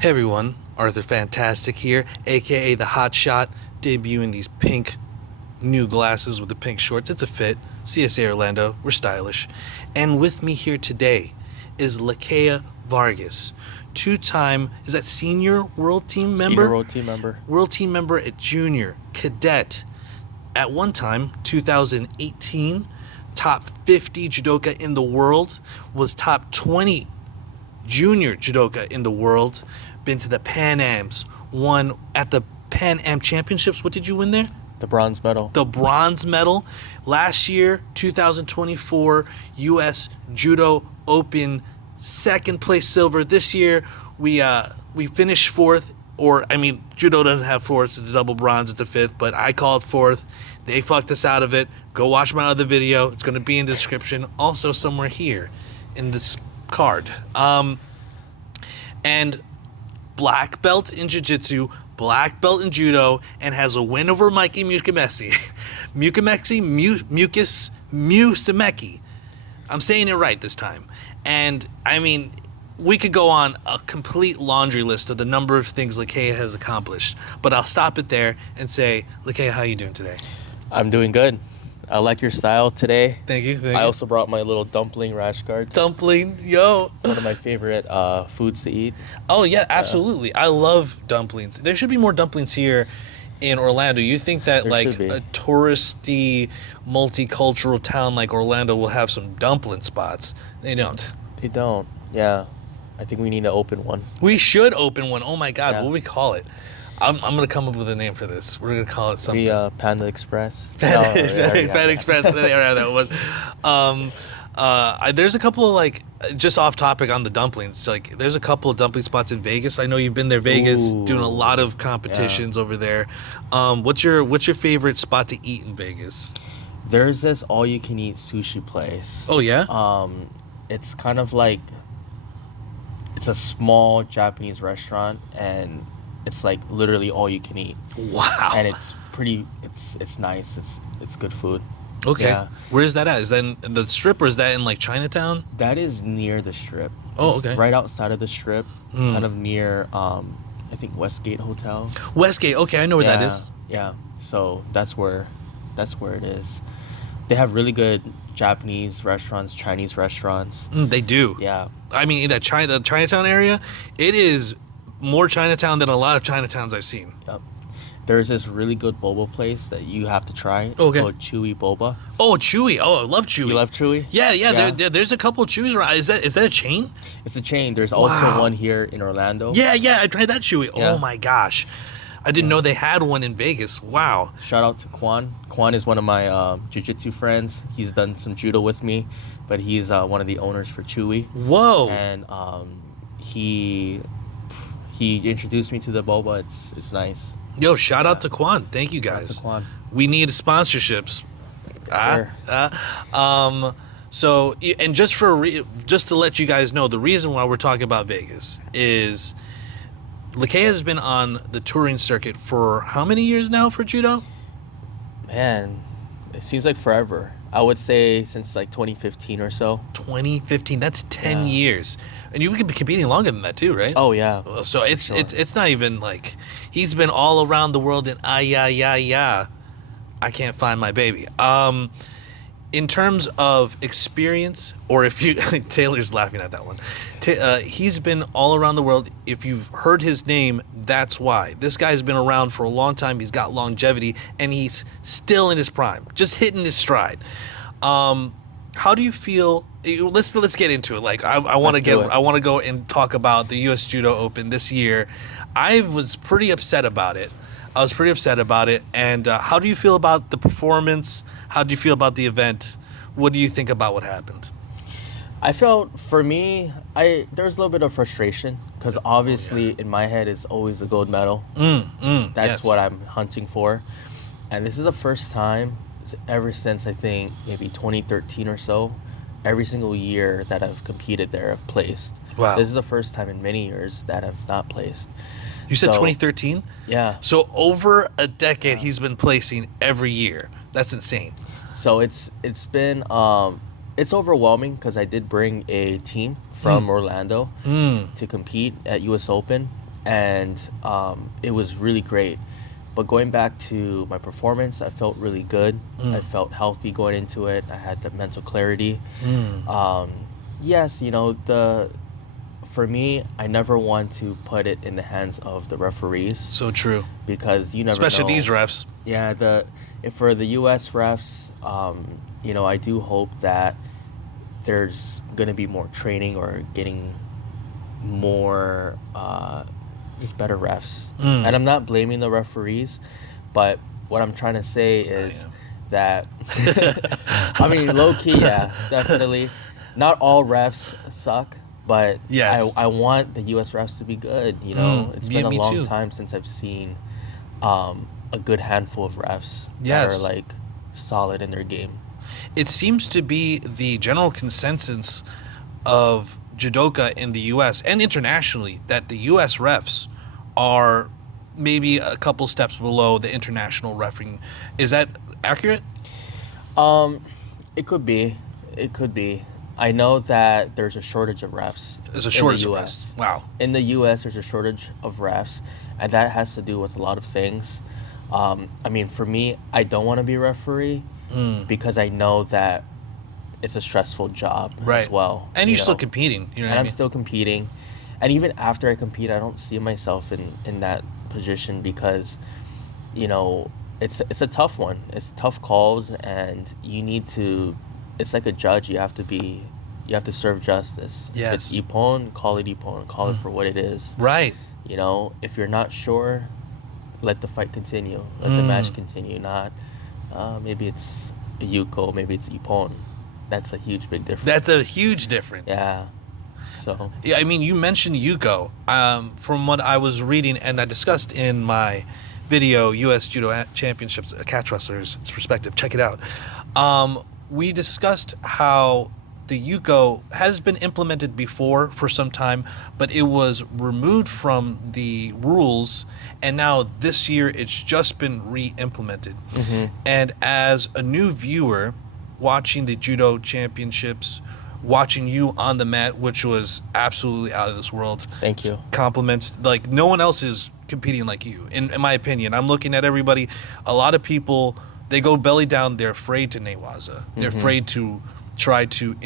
Hey everyone, Arthur Fantastic here, aka the Hot Shot, debuting these pink new glasses with the pink shorts. It's a fit. CSA Orlando, we're stylish. And with me here today is Lakea Vargas, two-time, is that senior world team member? Senior world team member. World team member at junior, cadet. At one time, 2018, top 50 judoka in the world, was top 20 junior judoka in the world, been to the Pan Ams, won at the Pan Am Championships. What did you win there? The bronze medal. The bronze medal. Last year, 2024, US Judo Open, second place silver. This year, we finished fourth, judo doesn't have fourth, it's a double bronze, it's a fifth, but I called fourth. They fucked us out of it. Go watch my other video. It's going to be in the description, also somewhere here in this card. And black belt in jiu-jitsu, black belt in judo, and has a win over Mikey Musemeci. Musemeci. I'm saying it right this time. And we could go on a complete laundry list of the number of things Lakea has accomplished, but I'll stop it there and say, Lakea, how you doing today? I'm doing good. I like your style today. Thank you. I also brought my little dumpling rash guard. Dumpling, yo. One of my favorite foods to eat. Oh, yeah, absolutely. I love dumplings. There should be more dumplings here in Orlando. You think that There should be. a touristy, multicultural town like Orlando will have some dumpling spots? They don't. They don't. Yeah. I think we need to open one. We should open one. Oh, my God. Yeah. What do we call it? I'm going to come up with a name for this. We're going to call it something. We Panda Express. Panda Yeah. Express. They already have that one. There's a couple of just off topic on the dumplings. There's a couple of dumpling spots in Vegas. I know you've been there, Vegas, Ooh. doing a lot of competitions over there. What's your favorite spot to eat in Vegas? There's this all-you-can-eat sushi place. Oh yeah. It's kind of like, it's a small Japanese restaurant, and it's like literally all you can eat. Wow. And it's pretty. It's nice. It's good food. Okay. Yeah. Where is that at? Is that in the Strip, or is that in Chinatown? That is near the Strip. Oh, It's okay. right outside of the Strip, kind of near I think Westgate Hotel. Westgate. Okay, I know where that is. Yeah. So that's where it is. They have really good Japanese restaurants, Chinese restaurants. They do. Yeah. In that Chinatown area, it is more Chinatown than a lot of Chinatowns I've seen. Yep. There's this really good boba place that you have to try. It's Okay. called Chewy Boba. Oh, Chewy. Oh, I love Chewy. You love Chewy? Yeah. Yeah. There's a couple of Chewy's around. Is that a chain? It's a chain. There's also Wow. one here in Orlando. Yeah. I tried that Chewy. Yeah. Oh my gosh, I didn't know they had one in Vegas. Wow. Shout out to Kwan. Kwan is one of my jiu-jitsu friends. He's done some judo with me, but he's one of the owners for Chewy. Whoa. And he introduced me to the boba. It's nice. Yo, shout out to Quan. Thank you guys. To Kwan. We need sponsorships. Sure. So, and just to let you guys know, the reason why we're talking about Vegas is Lakea has been on the touring circuit for how many years now for judo? Man, it seems like forever. I would say since 2015 or so. 2015. That's 10 Yeah. years, and you've been competing longer than that too, right? Oh yeah. So it's Sure. it's not even he's been all around the world, and I can't find my baby. In terms of experience, or if you Taylor's laughing at that one. He's been all around the world. If you've heard his name, that's why. This guy's been around for a long time. He's got longevity, and he's still in his prime, just hitting his stride. How do you feel? Let's get into it. I want to go and talk about the US Judo Open this year. I was pretty upset about it. And how do you feel about the performance? How do you feel about the event? What do you think about what happened? I felt, for me, there was a little bit of frustration because obviously in my head it's always the gold medal. That's yes. what I'm hunting for. And this is the first time ever since I think maybe 2013 or so, every single year that I've competed there, I've placed. Wow. This is the first time in many years that I've not placed. You said So, 2013? Yeah. So over a decade, he's been placing every year. That's insane. So it's been it's overwhelming because I did bring a team from Orlando to compete at US Open, and it was really great. But going back to my performance, I felt really good. I felt healthy going into it. I had the mental clarity. Yes, you know, for me, I never want to put it in the hands of the referees. So true. Because you never Especially know. these refs. Yeah, if for the U.S. refs, you know, I do hope that there's going to be more training or getting more just better refs. And I'm not blaming the referees, but what I'm trying to say is that I mean, low key, yeah, definitely. Not all refs suck, but Yes. I want the U.S. refs to be good. You know, it's been a me long too. time since I've seen a good handful of refs that Yes. are like solid in their game. It seems to be the general consensus of judoka in the U.S. and internationally that the U.S. refs are maybe a couple steps below the international refereeing. Is that accurate? It could be. It could be. I know that there's a shortage of refs. There's a in shortage the of US. refs. Wow. In the U.S., there's a shortage of refs, and that has to do with a lot of things. I mean, for me, I don't want to be a referee because I know that it's a stressful job Right. as well. And you you're still know? competing. You know And what I I'm mean? still competing. And even after I compete, I don't see myself in that position because, you know, it's a tough one. It's tough calls, and you need to. It's like a judge. You have to serve justice. Yes. If it's ippon, call it ippon. Call it for what it is. Right. You know, if you're not sure, let the fight continue. Let the match continue. Not maybe it's a yuko, maybe it's ippon. That's a huge big difference. That's a huge difference. Yeah. So. Yeah, I mean, you mentioned Yuko. From what I was reading, and I discussed in my video, US Judo Championships, a catch wrestler's perspective. Check it out. We discussed how the Yuko has been implemented before for some time, but it was removed from the rules, and now this year it's just been re-implemented. And as a new viewer, watching the Judo Championships, watching you on the mat, which was absolutely out of this world. Thank you. Compliments. Like, no one else is competing like you, in my opinion. I'm looking at everybody. A lot of people, they go belly down. They're afraid to newaza. They're afraid to try to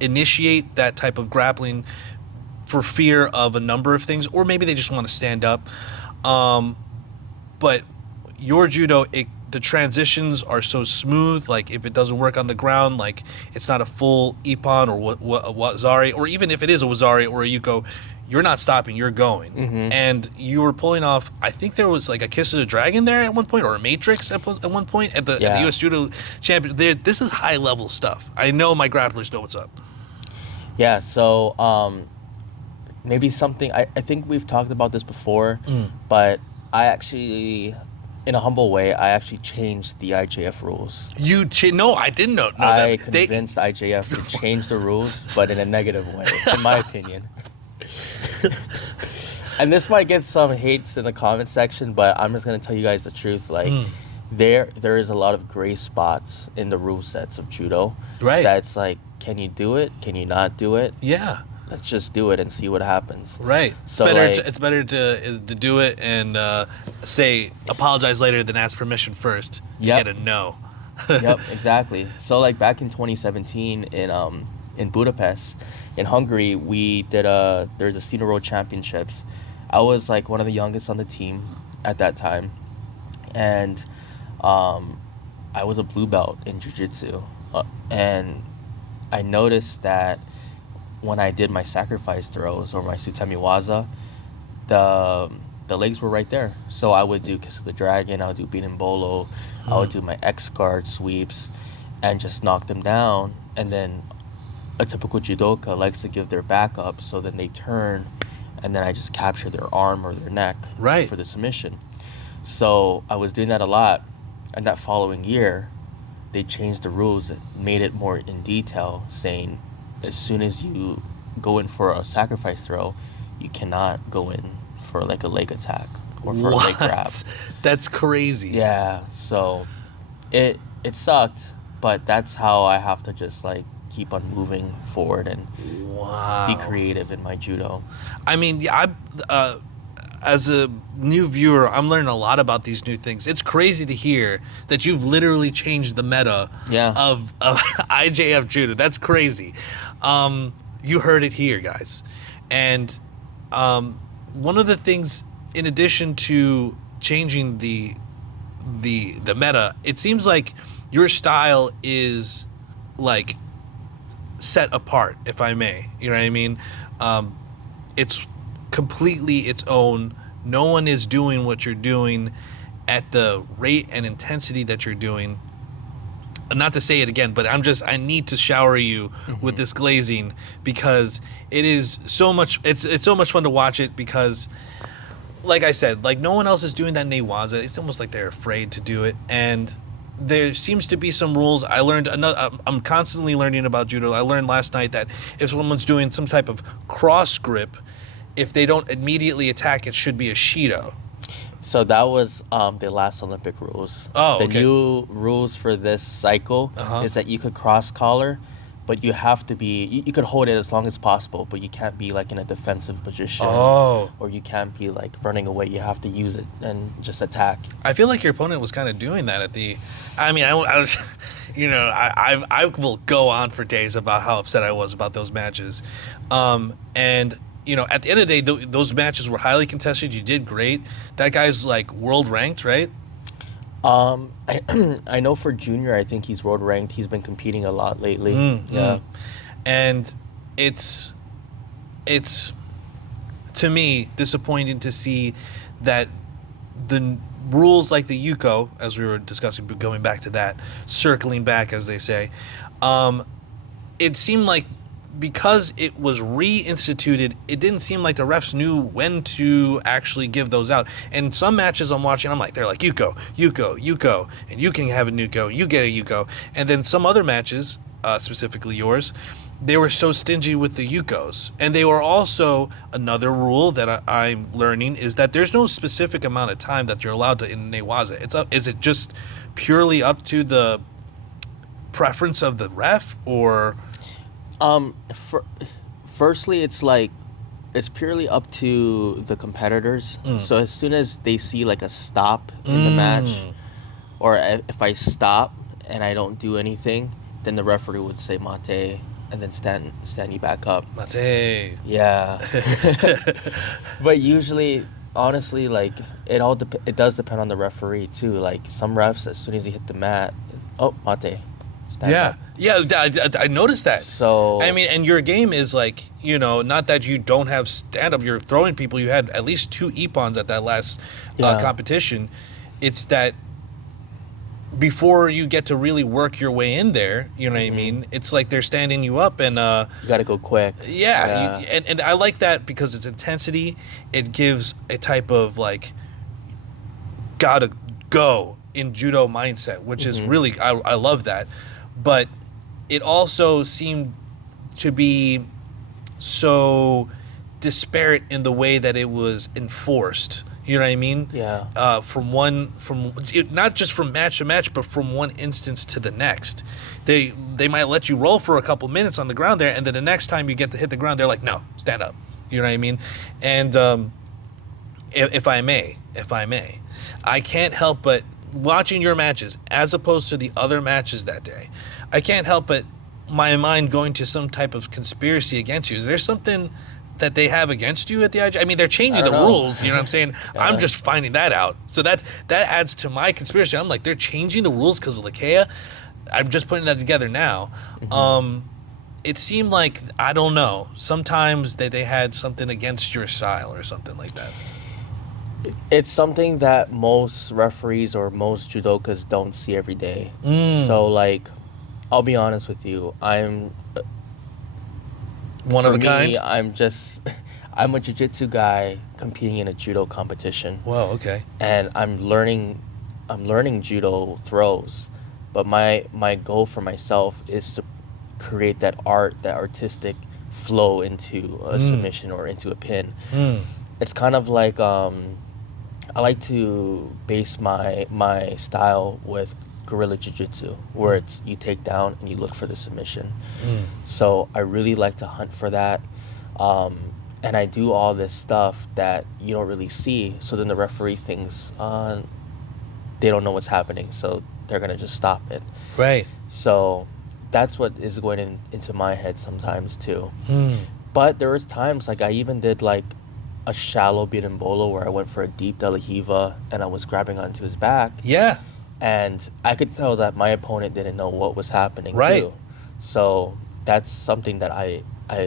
initiate that type of grappling for fear of a number of things, or maybe they just want to stand up. But your judo, the transitions are so smooth. Like, if it doesn't work on the ground, like, it's not a full ippon or a wazari, or even if it is a wazari or a yuko, you're not stopping, you're going. And you were pulling off, I think there was like a Kiss of the Dragon there at one point, or a Matrix at one point at the US Judo Champion. This is high level stuff. I know my grapplers know what's up. Yeah, so maybe something, I think we've talked about this before, but I actually, in a humble way, I actually changed the IJF rules. No, I didn't know I that. convinced IJF to change the rules, but in a negative way, in my opinion. And this might get some hates in the comment section, but I'm just gonna tell you guys the truth. Like, there is a lot of gray spots in the rule sets of judo. Right. That's like, can you do it? Can you not do it? Yeah. Let's just do it and see what happens. Right. So it's better to do it and say apologize later than ask permission first. You get a no. Yep, exactly. So like back in 2017 in Budapest, in Hungary, we did there's a senior world championships. I was like one of the youngest on the team at that time, and I was a blue belt in jiu-jitsu, and I noticed that when I did my sacrifice throws or my sutemi waza, the legs were right there. So I would do Kiss of the Dragon, I would do bolo, I would do my X guard sweeps, and just knock them down. And then a typical judoka likes to give their back up, so then they turn, and then I just capture their arm or their neck for the submission. So I was doing that a lot, and that following year, they changed the rules and made it more in detail, saying as soon as you go in for a sacrifice throw, you cannot go in for like a leg attack or for a leg grab. That's crazy. Yeah, so it sucked, but that's how I have to just like keep on moving forward and be creative in my judo. I mean, yeah, as a new viewer, I'm learning a lot about these new things. It's crazy to hear that you've literally changed the meta of IJF judo. That's crazy. You heard it here, guys. And one of the things, in addition to changing the meta, it seems like your style is like set apart, if I may. You know what I mean? It's completely its own. No one is doing what you're doing at the rate and intensity that you're doing. Not to say it again, but I need to shower you with this glazing, because it is so much, it's so much fun to watch it, because like I said, like no one else is doing that newaza. It's almost like they're afraid to do it. And there seems to be some rules. I'm constantly learning about judo. I learned last night that if someone's doing some type of cross grip, if they don't immediately attack, it should be a shido. So that was the last Olympic rules. Oh, the okay. new rules for this cycle is that you could cross collar, but you have to be, you could hold it as long as possible, but you can't be like in a defensive position. Oh. Or you can't be like running away. You have to use it and just attack. I feel like your opponent was kind of doing that at the, I mean, I was, you know, I will go on for days about how upset I was about those matches. And, you know, at the end of the day, those matches were highly contested. You did great. That guy's like world ranked, right? I know for junior, I think he's world ranked. He's been competing a lot lately. Yeah. And it's to me disappointing to see that the rules like the Yuko, as we were discussing, going back to that, circling back, as they say, it seemed like because it was reinstituted, it didn't seem like the refs knew when to actually give those out. And some matches I'm watching, I'm like, they're like, Yuko, and you can have a Yuko, you get a Yuko. And then some other matches, specifically yours, they were so stingy with the Yukos. And they were also, another rule that I'm learning is that there's no specific amount of time that you're allowed to in newaza. Is it just purely up to the preference of the ref, or... Firstly, it's like, it's purely up to the competitors. So as soon as they see like a stop in the match, or if I stop and I don't do anything, then the referee would say mate, and then stand you back up. Mate. Yeah. But usually, honestly, like it does depend on the referee too. Like some refs, as soon as you hit the mat, oh, mate. Stand up. Yeah, I noticed that. So I mean, and your game is like, you know, not that you don't have stand up. You're throwing people. You had at least 2 ippons at that last competition. It's that before you get to really work your way in there, you know what I mean? It's like they're standing you up, and you gotta go quick. Yeah. And I like that because it's intensity. It gives a type of like gotta go in judo mindset, which is really, I love that. But it also seemed to be so disparate in the way that it was enforced. You know what I mean? Yeah. From not just from match to match, but from one instance to the next. They might let you roll for a couple minutes on the ground there, and then the next time you get to hit the ground, they're like, no, stand up. You know what I mean? And if I may, I can't help but watching your matches as opposed to the other matches that day, I can't help but my mind going to some type of conspiracy against you. Is there something that they have against you at the IJ? I mean, they're changing the rules, you know what I'm saying? I'm just finding that out. So that adds to my conspiracy. I'm like, they're changing the rules because of Lakea. I'm just putting that together now. It seemed like, I don't know, sometimes that they had something against your style or something like that. It's something that most referees or most judokas don't see every day. So, like, I'll be honest with you. I'm one of a kind. I'm a jiu-jitsu guy competing in a judo competition. Whoa, okay. And I'm learning judo throws, but my goal for myself is to create that artistic flow into a submission or into a pin. It's kind of like I like to base my style with guerrilla jiu-jitsu, where it's you take down and you look for the submission. So I really like to hunt for that. And I do all this stuff that you don't really see. So then the referee thinks they don't know what's happening, so they're going to just stop it. Right. So that's what is going into my head sometimes too. But there was times, like I even did like a shallow berimbolo where I went for a deep de la Riva and I was grabbing onto his back. Yeah. And I could tell that my opponent didn't know what was happening Right. too. So that's something that I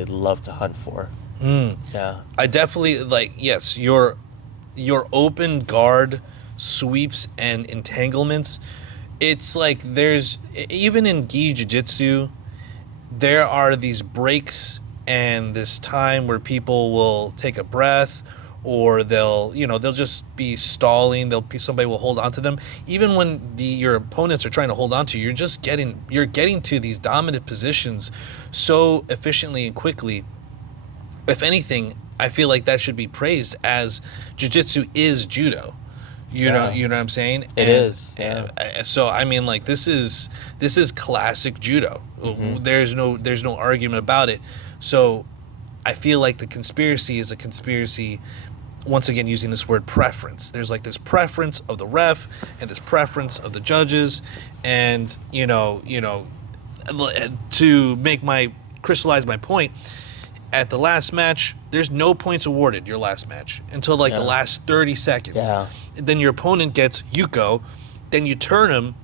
love to hunt for. Yeah. I definitely like, yes, your open guard sweeps and entanglements. It's like there's, even in gi jiu-jitsu, there are these breaks and this time where people will take a breath, or they'll just be stalling. Somebody will hold on to them. Even when your opponents are trying to hold on to you, you're getting to these dominant positions so efficiently and quickly. If anything, I feel like that should be praised, as jiu-jitsu is judo. You know what I'm saying? It is. Yeah. So I mean, like, this is classic judo. There's no argument about it. So I feel like the conspiracy is a conspiracy, once again using this word preference. There's like this preference of the ref and this preference of the judges, and to crystallize my point, at the last match, there's no points awarded your last match until like the last 30 seconds. Yeah. Then your opponent gets Yuko, then you turn him,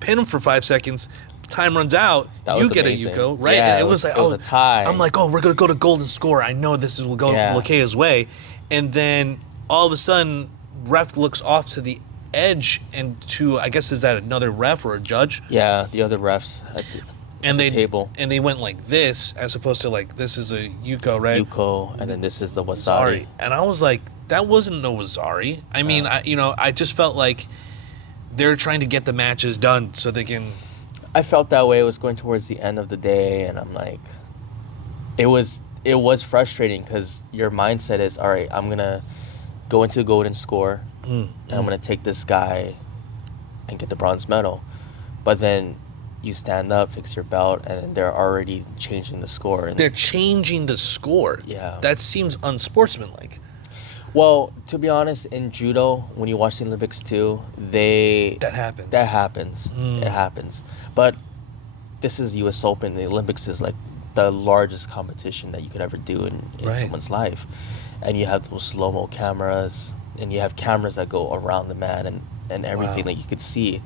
pin him for 5 seconds, time runs out, you get amazing. a Yuko, right? Yeah, and it was a tie. I'm like, we're gonna go to golden score. I know will go Lakea's way. And then all of a sudden, ref looks off to the edge, and I guess, is that another ref or a judge? Yeah, the other refs at the table. And they went like this, as opposed to like, this is a Yuko, right? Yuko, and then this is the Wasari. And I was like, that wasn't no Wasari. I mean, I just felt like they're trying to get the matches done so they can. I felt that way. It was going towards the end of the day, and I'm like, it was frustrating, because your mindset is, all right, I'm gonna go into the golden score, and I'm gonna take this guy and get the bronze medal, but then you stand up, fix your belt, and then they're already changing the score. They're changing the score. Yeah. That seems unsportsmanlike. Well, to be honest, in judo, when you watch the Olympics too, That happens. It happens. But this is US Open. The Olympics is like the largest competition that you could ever do in someone's life. And you have those slow-mo cameras, and you have cameras that go around the mat and everything that you could see.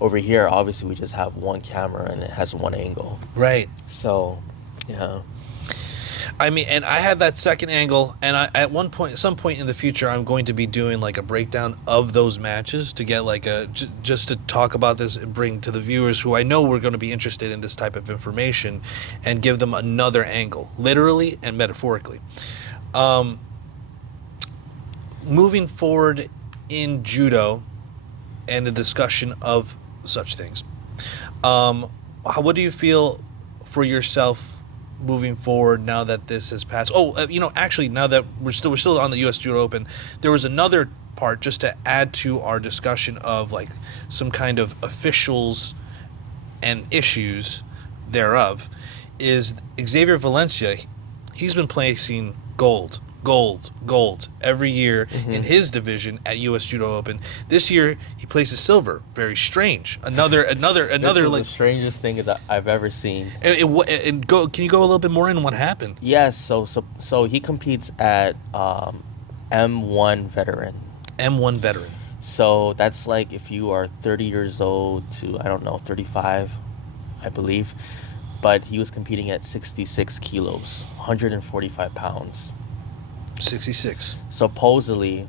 Over here, obviously, we just have one camera, and it has one angle. Right. So, yeah. I mean, and I have that second angle, and at some point in the future, I'm going to be doing like a breakdown of those matches to get like just to talk about this and bring to the viewers who I know we're going to be interested in this type of information, and give them another angle, literally and metaphorically. Moving forward in judo and the discussion of such things, what do you feel for yourself moving forward now that this has passed? Actually, now that we're still on the US Judo Open, there was another part just to add to our discussion of like some kind of officials and issues thereof, is Xavier Valencia. He's been placing gold every year in his division at US Judo Open. This year he places silver. Very strange. Another This is like the strangest thing that I've ever seen. Can you go a little bit more in what happened? Yes, so he competes at M1 veteran. M1 veteran. So that's like if you are 30 years old to, I don't know, 35, I believe. But he was competing at 66 kilos, 145 pounds. 66. Supposedly,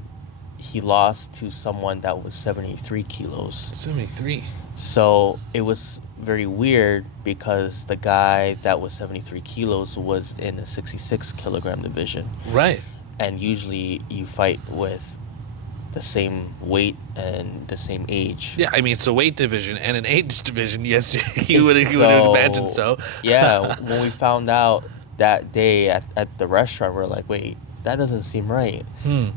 he lost to someone that was 73 kilos. 73. So it was very weird, because the guy that was 73 kilos was in the 66 kilogram division. Right. And usually you fight with the same weight and the same age. Yeah, I mean, it's a weight division and an age division. Yes, you would imagine so. Yeah, when we found out that day at the restaurant, we're like, wait, that doesn't seem right.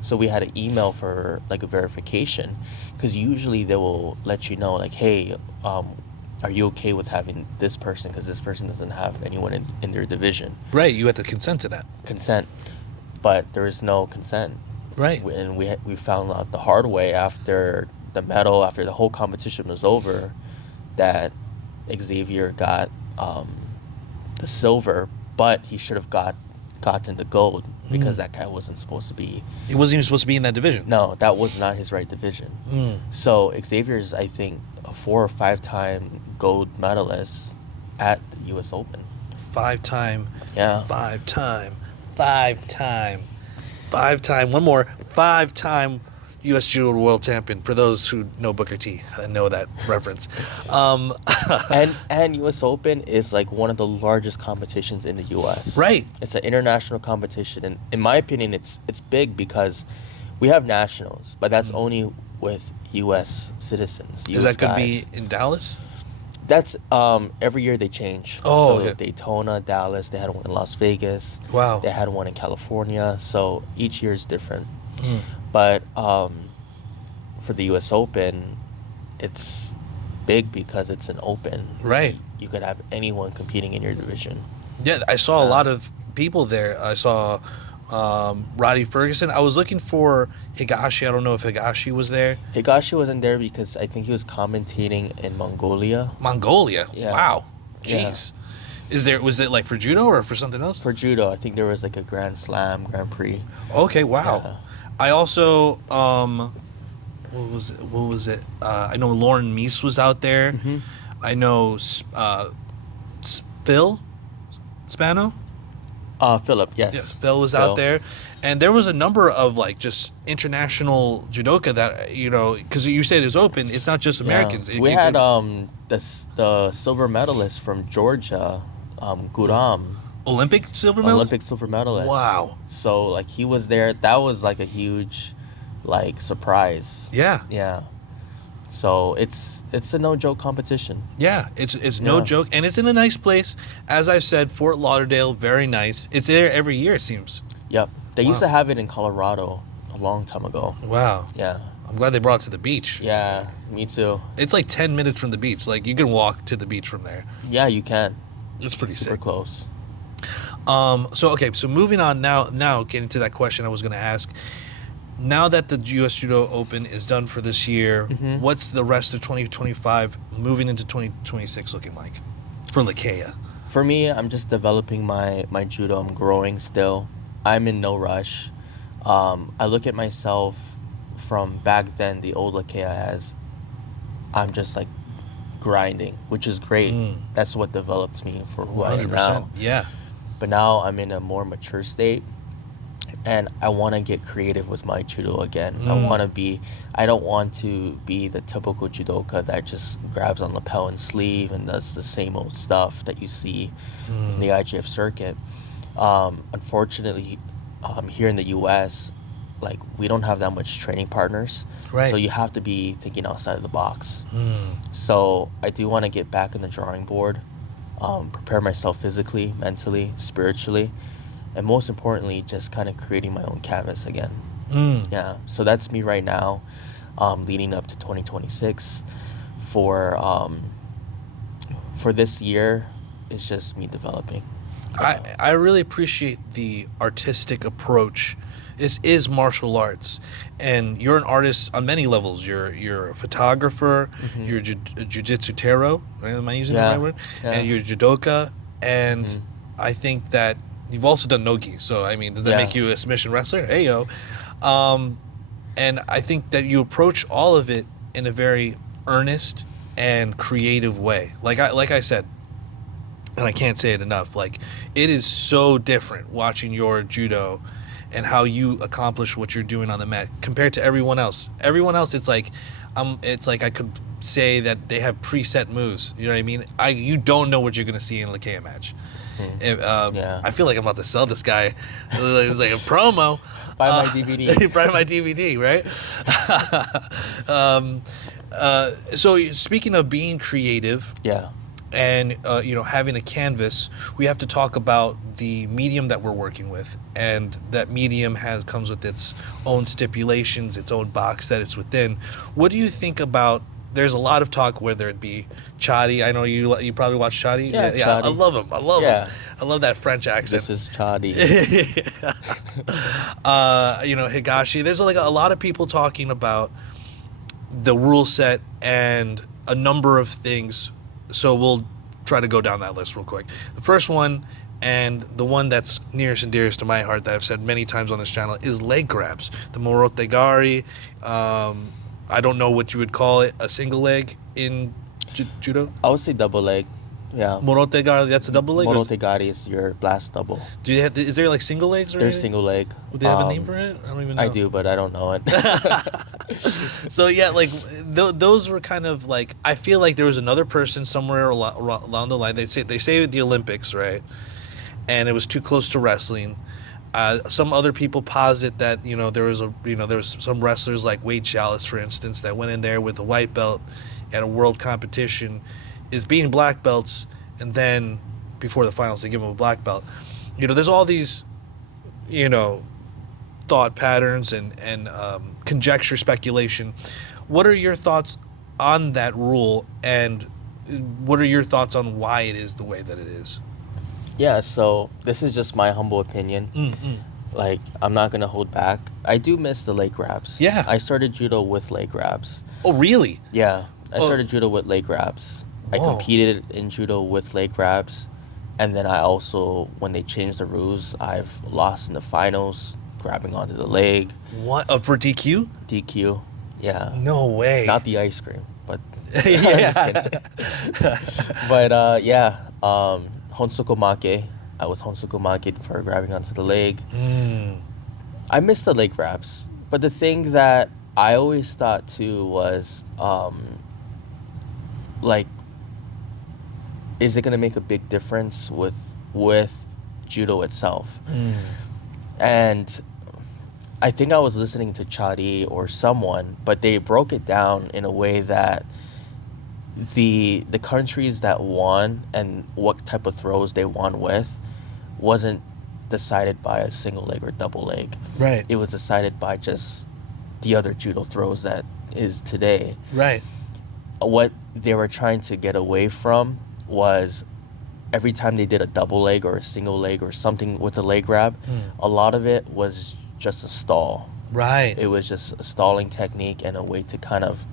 So we had an email for like a verification, because usually they will let you know like, hey, are you okay with having this person, because this person doesn't have anyone in their division. Right, you had to consent to that. Consent, but there was no consent. Right. And we found out the hard way after the medal, after the whole competition was over, that Xavier got the silver, but he should have gotten the gold, because that guy wasn't supposed to be. He wasn't even supposed to be in that division. No, that was not his right division. So Xavier's, I think, a 4 or 5-time gold medalist at the US Open. 5-time. Yeah. 5-time. 5-time US Judo World Champion, for those who know Booker T and know that reference. And US Open is like one of the largest competitions in the US. Right. It's an international competition, and in my opinion it's big because we have nationals, but that's only with US citizens. Is that going to be in Dallas? That's every year they change. Oh, so okay. Daytona, Dallas, they had one in Las Vegas. Wow. They had one in California. So each year is different. But for the US Open, it's big because it's an open. Right. You could have anyone competing in your division. Yeah, I saw a lot of people there. I saw Roddy Ferguson. I was looking for Higashi. I don't know if Higashi was there. Higashi wasn't there because I think he was commentating in Mongolia. Mongolia? Yeah. Wow. Jeez. Yeah. Was it like for judo or for something else? For judo, I think there was like a Grand Prix. Okay, wow. Yeah. I also, what was it? I know Lauren Meese was out there. I know Phil Spano? Philip, yes. Yes, Phil was out there. And there was a number of like just international judoka that, because you said it's open, it's not just Americans. We had the silver medalist from Georgia, Guram. Olympic silver medalist? Olympic silver medalist. Wow. So like he was there. That was like a huge like surprise. Yeah. Yeah. So it's a no joke competition. Yeah, it's no joke, and it's in a nice place. As I've said, Fort Lauderdale, very nice. It's there every year, it seems. Yep. They used to have it in Colorado a long time ago. Wow. Yeah. I'm glad they brought it to the beach. Yeah, me too. It's like 10 minutes from the beach. Like you can walk to the beach from there. Yeah, you can. It's pretty Super sick. close. So moving on now getting to that question I was going to ask. Now that the US Judo Open is done for this year, what's the rest of 2025 moving into 2026 looking like for Lakea? For me, I'm just developing my judo. I'm growing still. I'm in no rush. I look at myself from back then, the old Lakea, as I'm just like grinding, which is great. That's what developed me for who I am now. Yeah. But now I'm in a more mature state, and I want to get creative with my judo again. I don't want to be the typical judoka that just grabs on lapel and sleeve and does the same old stuff that you see in the IJF circuit. Unfortunately, here in the US, like we don't have that much training partners. Right. So you have to be thinking outside of the box. So I do want to get back in the drawing board, prepare myself physically, mentally, spiritually, and most importantly, just kind of creating my own canvas again. Yeah. So that's me right now, leading up to 2026. For this year, it's just me developing. I really appreciate the artistic approach. This is martial arts, and you're an artist on many levels. You're a photographer, you're a jiu-jitsu tero, right? Am I using the right word? Yeah. And you're a judoka, and I think that you've also done nogi. So, I mean, does that make you a submission wrestler? Hey, yo. And I think that you approach all of it in a very earnest and creative way. Like I said, and I can't say it enough, like, it is so different watching your judo and how you accomplish what you're doing on the mat compared to everyone else. Everyone else, it's like I could say that they have preset moves. You know what I mean? You don't know what you're gonna see in a Lakea match. I feel like I'm about to sell this guy. It was like a promo. Buy my DVD. Buy my DVD, right? So speaking of being creative, and having a canvas, we have to talk about the medium that we're working with, and that medium comes with its own stipulations, its own box that it's within. What do you think about? There's a lot of talk, whether it be Chadi. I know you probably watch Chadi. Yeah, Chadi. I love him. I love Yeah. him. I love that French accent. This is Chadi. Higashi. There's like a lot of people talking about the rule set and a number of things. So we'll try to go down that list real quick. The first one, and the one that's nearest and dearest to my heart that I've said many times on this channel, is leg grabs. The morotegari. I don't know what you would call it, a single leg in judo. I would say double leg. Yeah. Morotegari, that's a double leg? Morotegari is your blast double. Is there like single legs or There's anything? single leg. Would they have a name for it? I don't even know. I do, but I don't know it. So yeah, like those were kind of like, I feel like there was another person somewhere along the line. They say the Olympics, right? And it was too close to wrestling. Some other people posit that there was some wrestlers like Wade Chalice, for instance, that went in there with a white belt at a world competition, is beating black belts, and then before the finals they give them a black belt. There's all these thought patterns and conjecture, speculation. What are your thoughts on that rule, and what are your thoughts on why it is the way that it is? Yeah, so this is just my humble opinion. Like, I'm not going to hold back. I do miss the leg grabs. Yeah. I started judo with leg grabs. Oh, really? Yeah, I started judo with leg grabs. I competed in judo with leg grabs. And then I also, when they changed the rules, I've lost in the finals, grabbing onto the leg. What? For DQ? DQ, yeah. No way. Not the ice cream, but... Yeah. But, Honsoku Make. I was Honsoku Make for grabbing onto the leg. I miss the leg grabs. But the thing that I always thought, too, was, is it going to make a big difference with judo itself? And I think I was listening to Chadi or someone, but they broke it down in a way that the countries that won and what type of throws they won with wasn't decided by a single leg or double leg. Right. It was decided by just the other judo throws that is today. Right. What they were trying to get away from was every time they did a double leg or a single leg or something with a leg grab, a lot of it was just a stall. Right. It was just a stalling technique and a way to kind of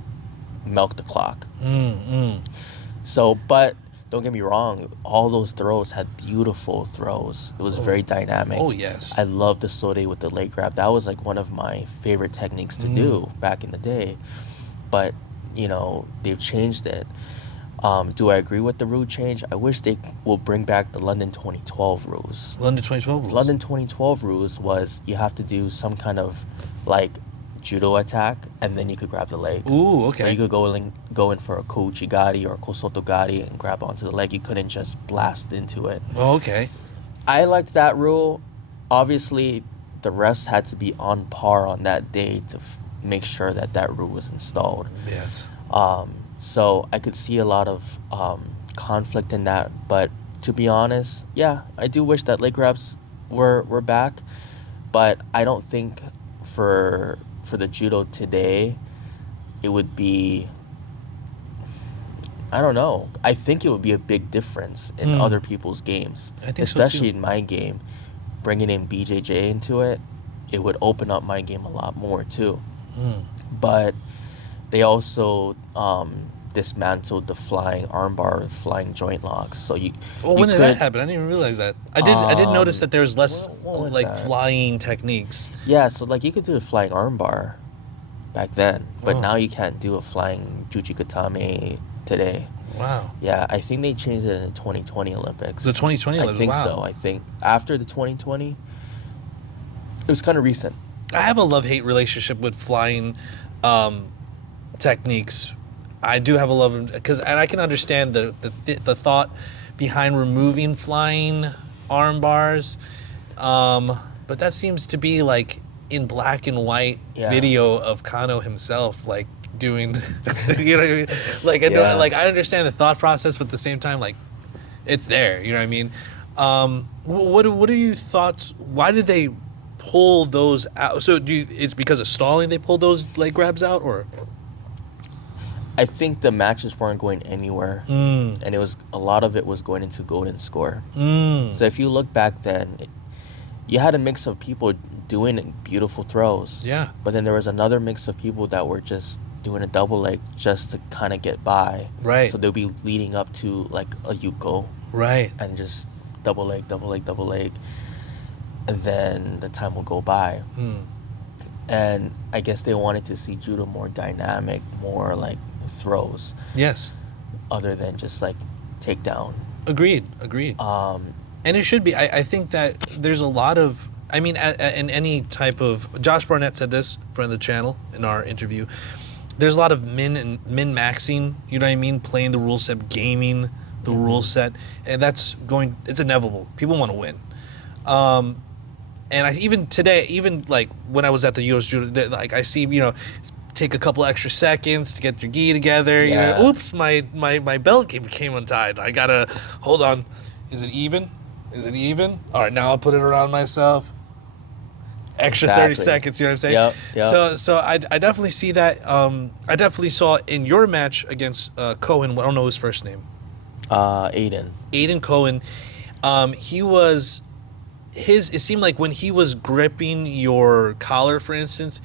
milk the clock. So, but don't get me wrong, all those throws had beautiful throws. It was very dynamic. Oh, yes. I loved the sore with the leg grab. That was like one of my favorite techniques to do back in the day. But, they've changed it. Do I agree with the rule change? I wish they will bring back the London 2012 rules. London 2012 rules? London 2012 rules was you have to do some kind of like judo attack, and then you could grab the leg. Ooh, okay. So you could go in for a kouchigari or a kosotogari and grab onto the leg. You couldn't just blast into it. Oh, okay. I liked that rule. Obviously, the refs had to be on par on that day to make sure that rule was installed. Yes. So I could see a lot of conflict in that. But to be honest, yeah, I do wish that leg grabs were back. But I don't think for the judo today, it would be, I don't know. I think it would be a big difference in other people's games. I think especially so too. in my game, bringing in BJJ into it, it would open up my game a lot more too. But they also dismantled the flying armbar, flying joint locks. So when did that happen? I didn't even realize that. I did notice that there's less what was like that? flying techniques. Yeah, so like you could do a flying armbar back then, but now you can't do a flying Juchikatame today. Wow. Yeah, I think they changed it in the 2020 Olympics. The 2020 Olympics? I think Wow. so. I think after the 2020, it was kind of recent. I have a love-hate relationship with flying techniques. I do have a love, and I can understand the thought behind removing flying arm bars, but that seems to be like in black and white video of Kano himself, like doing, you know what I mean? Like, I Yeah. don't, like, I understand the thought process, but at the same time, like, it's there, you know what I mean? What are your thoughts? Why did they pull those out? So it's because of stalling they pulled those leg grabs out, or? I think the matches weren't going anywhere, and it was a lot of it was going into golden score. So if you look back then, you had a mix of people doing beautiful throws. Yeah. But then there was another mix of people that were just doing a double leg just to kind of get by. Right. So they'll be leading up to like a yuko Right. and just double leg, double leg, double leg, and then the time will go by. And I guess they wanted to see judo more dynamic, more like throws, Yes. other than just like takedown. Agreed. And it should be. I think that there's a lot of, I mean, in any type of, Josh Barnett said this, friend of the channel, in our interview, there's a lot of min-maxing, you know what I mean? Playing the rule set, gaming the rule set, and it's inevitable. People want to win. And even today, even like when I was at the US Judo, like I see, you know, take a couple extra seconds to get your gi together. Yeah. You know, oops, my belt came untied. I gotta, hold on. Is it even? All right, now I'll put it around myself. Extra 30 Exactly. seconds, you know what I'm saying? Yep. So I definitely see that. I definitely saw in your match against Cohen, I don't know his first name. Aiden Cohen. It seemed like when he was gripping your collar, for instance,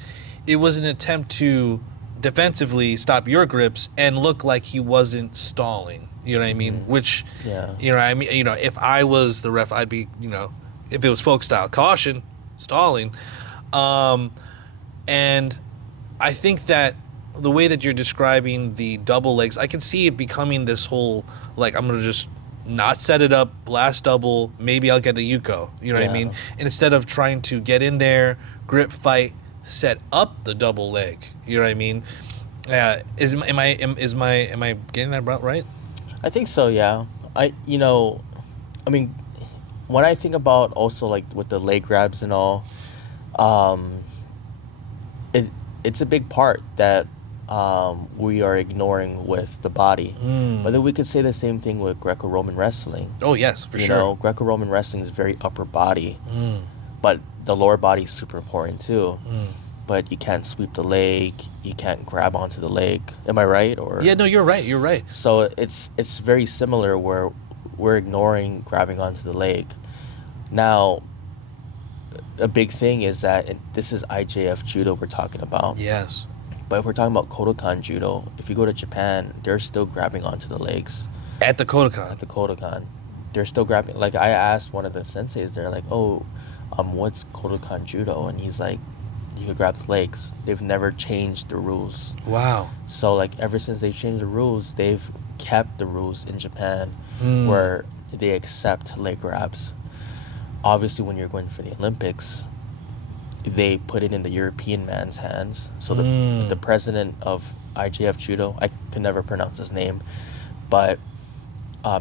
it was an attempt to defensively stop your grips and look like he wasn't stalling. You know what I mean? Which, Yeah. you know, I mean, you know, if I was the ref, I'd be, you know, if it was folk style, caution, stalling. And I think that the way that you're describing the double legs, I can see it becoming this whole, like, I'm going to just not set it up, blast double, maybe I'll get the Yuko. You know what I mean? And instead of trying to get in there, grip fight, set up the double leg. You know what I mean? Am I getting that right? I think so, yeah. I mean, when I think about also like with the leg grabs and all, it's a big part that we are ignoring with the body. But then we could say the same thing with Greco-Roman wrestling. Oh yes, for You sure. know, Greco-Roman wrestling is very upper body, but the lower body is super important too. But you can't sweep the leg, you can't grab onto the leg. Am I right? Or Yeah, no, you're right. so it's very similar where we're ignoring grabbing onto the leg. Now, a big thing is that this is IJF judo we're talking about. Yes. But if we're talking about Kodokan judo, if you go to Japan, they're still grabbing onto the legs. At the Kodokan. At the Kodokan, they're still grabbing. Like I asked one of the senseis, they're like, "Oh, what's Kodokan judo?" And he's like, "You can grab the legs." They've never changed the rules. Wow. So like ever since they've changed the rules, they've kept the rules in Japan where they accept leg grabs. Obviously, when you're going for the Olympics, they put it in the European man's hands. So the president of IJF Judo, I can never pronounce his name, but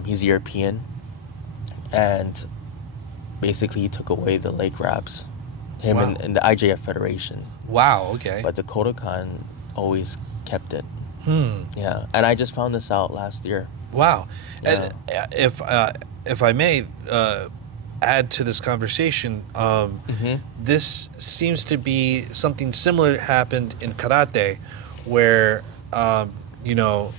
he's European, and basically he took away the leg grabs, him Wow. and the IJF Federation. Wow. Okay. But the Kodokan always kept it. Yeah, and I just found this out last year. Wow. Yeah. And if I may add to this conversation, this seems to be something similar happened in karate, where you know,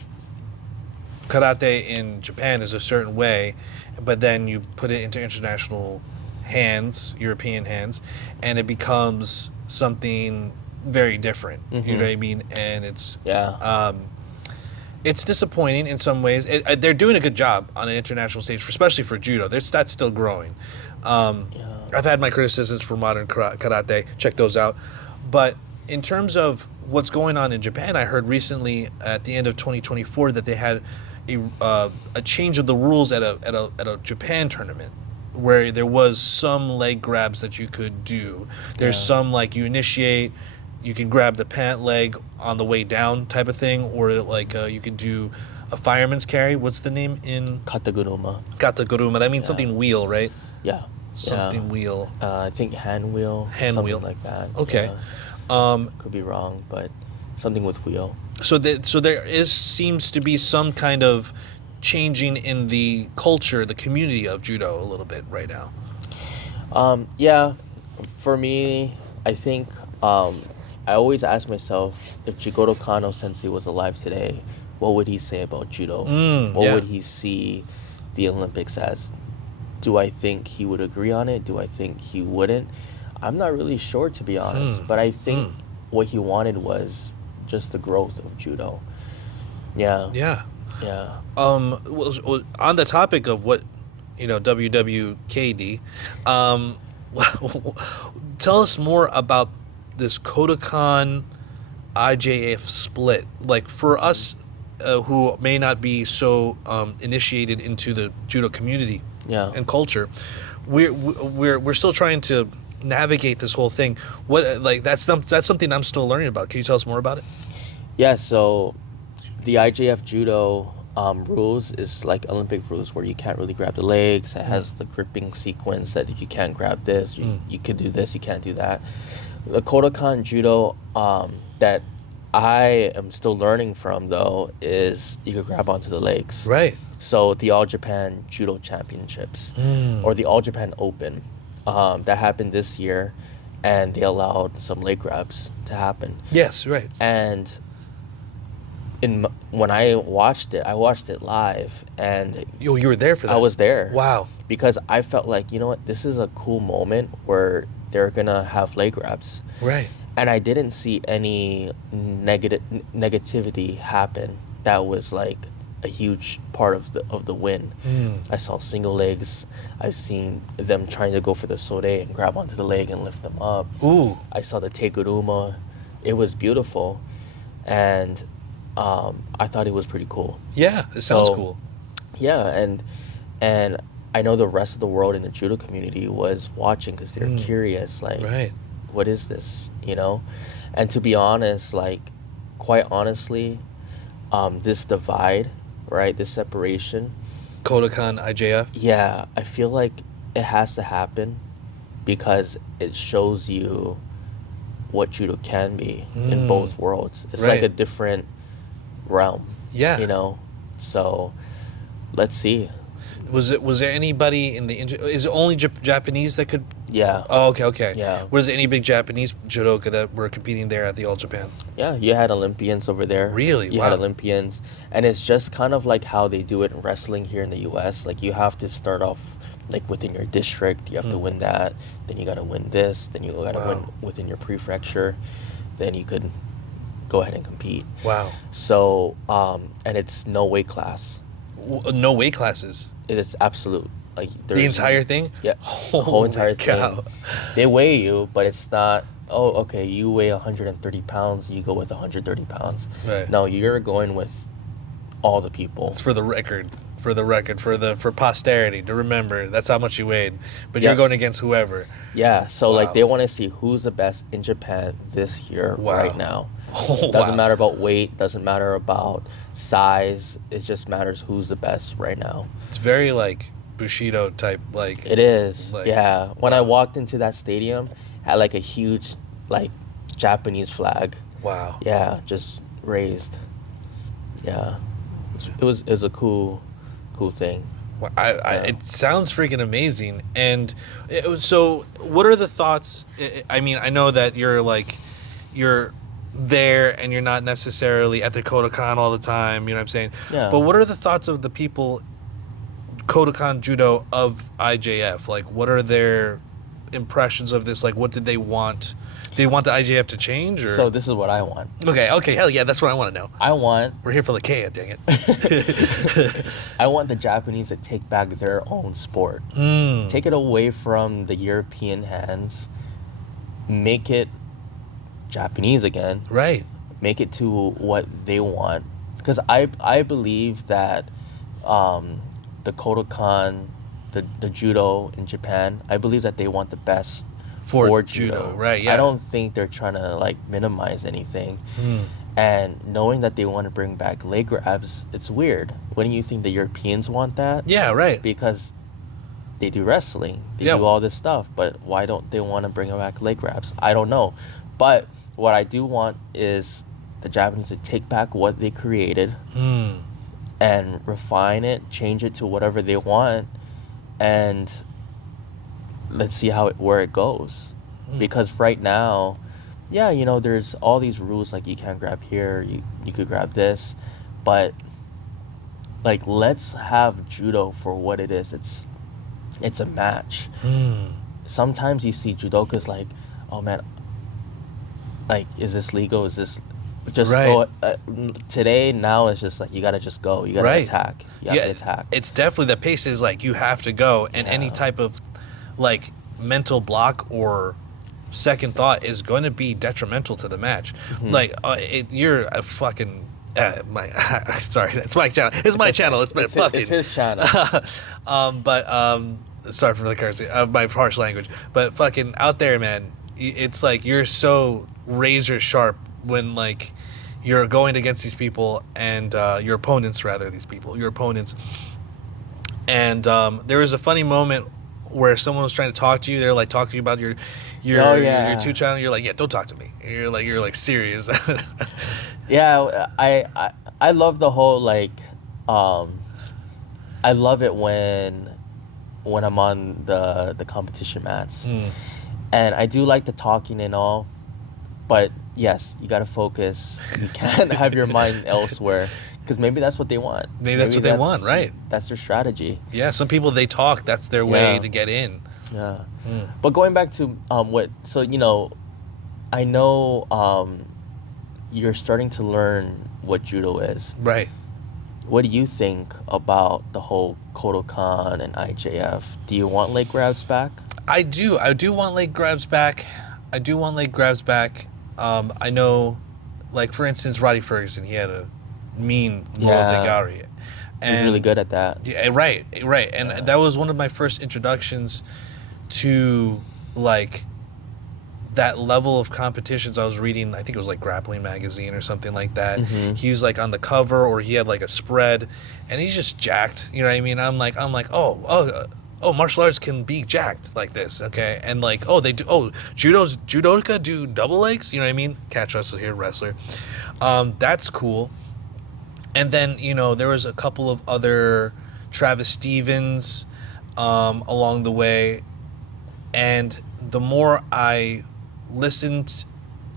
karate in Japan is a certain way, but then you put it into international hands, European hands, and it becomes something very different. You know what I mean? And it's it's disappointing in some ways. They're doing a good job on an international stage, especially for judo. That's still growing. I've had my criticisms for modern karate. Check those out. But in terms of what's going on in Japan, I heard recently at the end of 2024 that they had a change of the rules at a Japan tournament, where there was some leg grabs that you could do. There's some like you initiate, you can grab the pant leg on the way down type of thing, or like you can do a fireman's carry. What's the name in Kataguruma. Kataguruma? That means something wheel, right? Yeah. Something wheel. I think hand wheel. Hand something wheel. like that. Okay. Yeah. Could be wrong, but something with wheel. So there seems to be some kind of changing in the culture, the community of judo a little bit right now. Yeah, for me, I think I always ask myself, if Jigoro Kano Sensei was alive today, what would he say about judo? What would he see the Olympics as? Do I think he would agree on it? Do I think he wouldn't? I'm not really sure, to be honest. But I think what he wanted was just the growth of judo. Yeah. Yeah. Yeah. On the topic of what, WWKD, tell us more about this Kodokan IJF split. Like, for us who may not be so initiated into the judo community and culture, we're still trying to navigate this whole thing. That's something I'm still learning about. Can you tell us more about it? Yeah, so the IJF judo rules is like Olympic rules, where you can't really grab the legs. It has the gripping sequence that you can't grab this, you could do this, you can't do that. The Kodokan judo that I am still learning from, though, is you could grab onto the legs. Right. So the All Japan Judo Championships or the All Japan Open that happened this year, and they allowed some leg grabs to happen. Yes, right. And when I watched it live, and you were there for that. I was there. Wow. Because I felt like, you know what, this is a cool moment where they're gonna have leg grabs. Right. And I didn't see any negativity happen. That was like a huge part of the win. I saw single legs. I've seen them trying to go for the sore and grab onto the leg and lift them up. Ooh. I saw the teguruma. It was beautiful, and I thought it was pretty cool. Yeah, it sounds cool. Yeah, and I know the rest of the world in the judo community was watching because they're curious, like, right, what is this, And to be honest, like, quite honestly, this divide, right, this separation, Kodokan IJF. Yeah, I feel like it has to happen because it shows you what judo can be in both worlds. It's like a different realm. Yeah. So let's see. Was there anybody in the is it only Japanese that could? Yeah. Oh, okay. Yeah. Was there any big Japanese judoka that were competing there at the All Japan? Yeah, you had Olympians over there. Really? You had Olympians, and it's just kind of like how they do it in wrestling here in the U.S. Like, you have to start off like within your district. You have to win that. Then you got to win this. Then you got to win within your prefecture. Then you could go ahead and compete. Wow. So, and it's no weight class. No weight classes. It is absolute. Like, the entire thing? Yeah. The whole entire thing. They weigh you, but it's not, oh, okay, you weigh 130 pounds, you go with 130 pounds. Right. No, you're going with all the people. It's for posterity to remember. That's how much you weighed. But you're going against whoever. Yeah, so like they want to see who's the best in Japan this year right now. Doesn't matter about weight, doesn't matter about size. It just matters who's the best right now. It's very like Bushido type, like. It is, like, yeah. When I walked into that stadium, had like a huge like Japanese flag. Wow. Yeah, just raised. Yeah, it was a cool thing. Well, it sounds freaking amazing. And so, what are the thoughts? I mean, I know that you're there and you're not necessarily at the Kodokan all the time, you know what I'm saying? Yeah. But what are the thoughts of the people, Kodokan Judo of IJF? Like, what are their impressions of this? Like, what did they want? Do they want the IJF to change? Or? So this is what I want. Okay, hell yeah, that's what I want to know. We're here for Lakea, dang it. I want the Japanese to take back their own sport. Take it away from the European hands. Make it Japanese again. Right. Make it to what they want. Because I believe that the Kodokan, the judo in Japan, I believe that they want the best for judo. Right, yeah. I don't think they're trying to like minimize anything. And knowing that they want to bring back leg grabs, it's weird. Wouldn't you think the Europeans want that? Yeah, right. Because they do wrestling. They do all this stuff. But why don't they want to bring back leg grabs? I don't know. But what I do want is the Japanese to take back what they created and refine it, change it to whatever they want, and let's see where it goes. Because right now, yeah, you know, there's all these rules, like you can't grab here, you could grab this, but like, let's have judo for what it is. It's a match. Sometimes you see judokas like, oh man, like, is this legal? Is this just Right. go? Today, now it's just like, you gotta just go. You gotta Right. attack. You have to attack. It's definitely, the pace is like, you have to go, and any Yeah. type of like mental block or second thought is going to be detrimental to the match. Like, you're a fucking my sorry, that's my channel. It's my channel. It's my fucking. It's his channel. Sorry for the currency, my harsh language, but fucking out there, man. It's like, you're so razor sharp when like you're going against these people and your opponents, and there was a funny moment where someone was trying to talk to you. They're like talking to you about your your two channel. You're like, yeah, don't talk to me. You're like serious. Yeah, I love the whole, like, I love it when I'm on the competition mats, and I do like the talking and all, but yes, you gotta focus. You can't have your mind elsewhere, because maybe that's what they want. Maybe that's what they want, right? That's their strategy. Yeah, some people, they talk. That's their way to get in. Yeah. But going back to so, you know, I know you're starting to learn what judo is. Right. What do you think about the whole Kodokan and IJF? Do you want leg grabs back? I do want leg grabs back. I know, like, for instance, Roddy Ferguson, he had a mean Moro Degari. He's really good at that. Yeah, right. And that was one of my first introductions to, like, that level of competitions. I was reading, I think it was like Grappling magazine or something like that. He was like on the cover, or he had like a spread, and he's just jacked. You know what I mean? I'm like, oh, martial arts can be jacked like this, okay? And like, they do. Oh, judoka do double legs. You know what I mean? Catch wrestler here, wrestler. That's cool. And then, you know, there was a couple of other Travis Stevens along the way, and the more I listened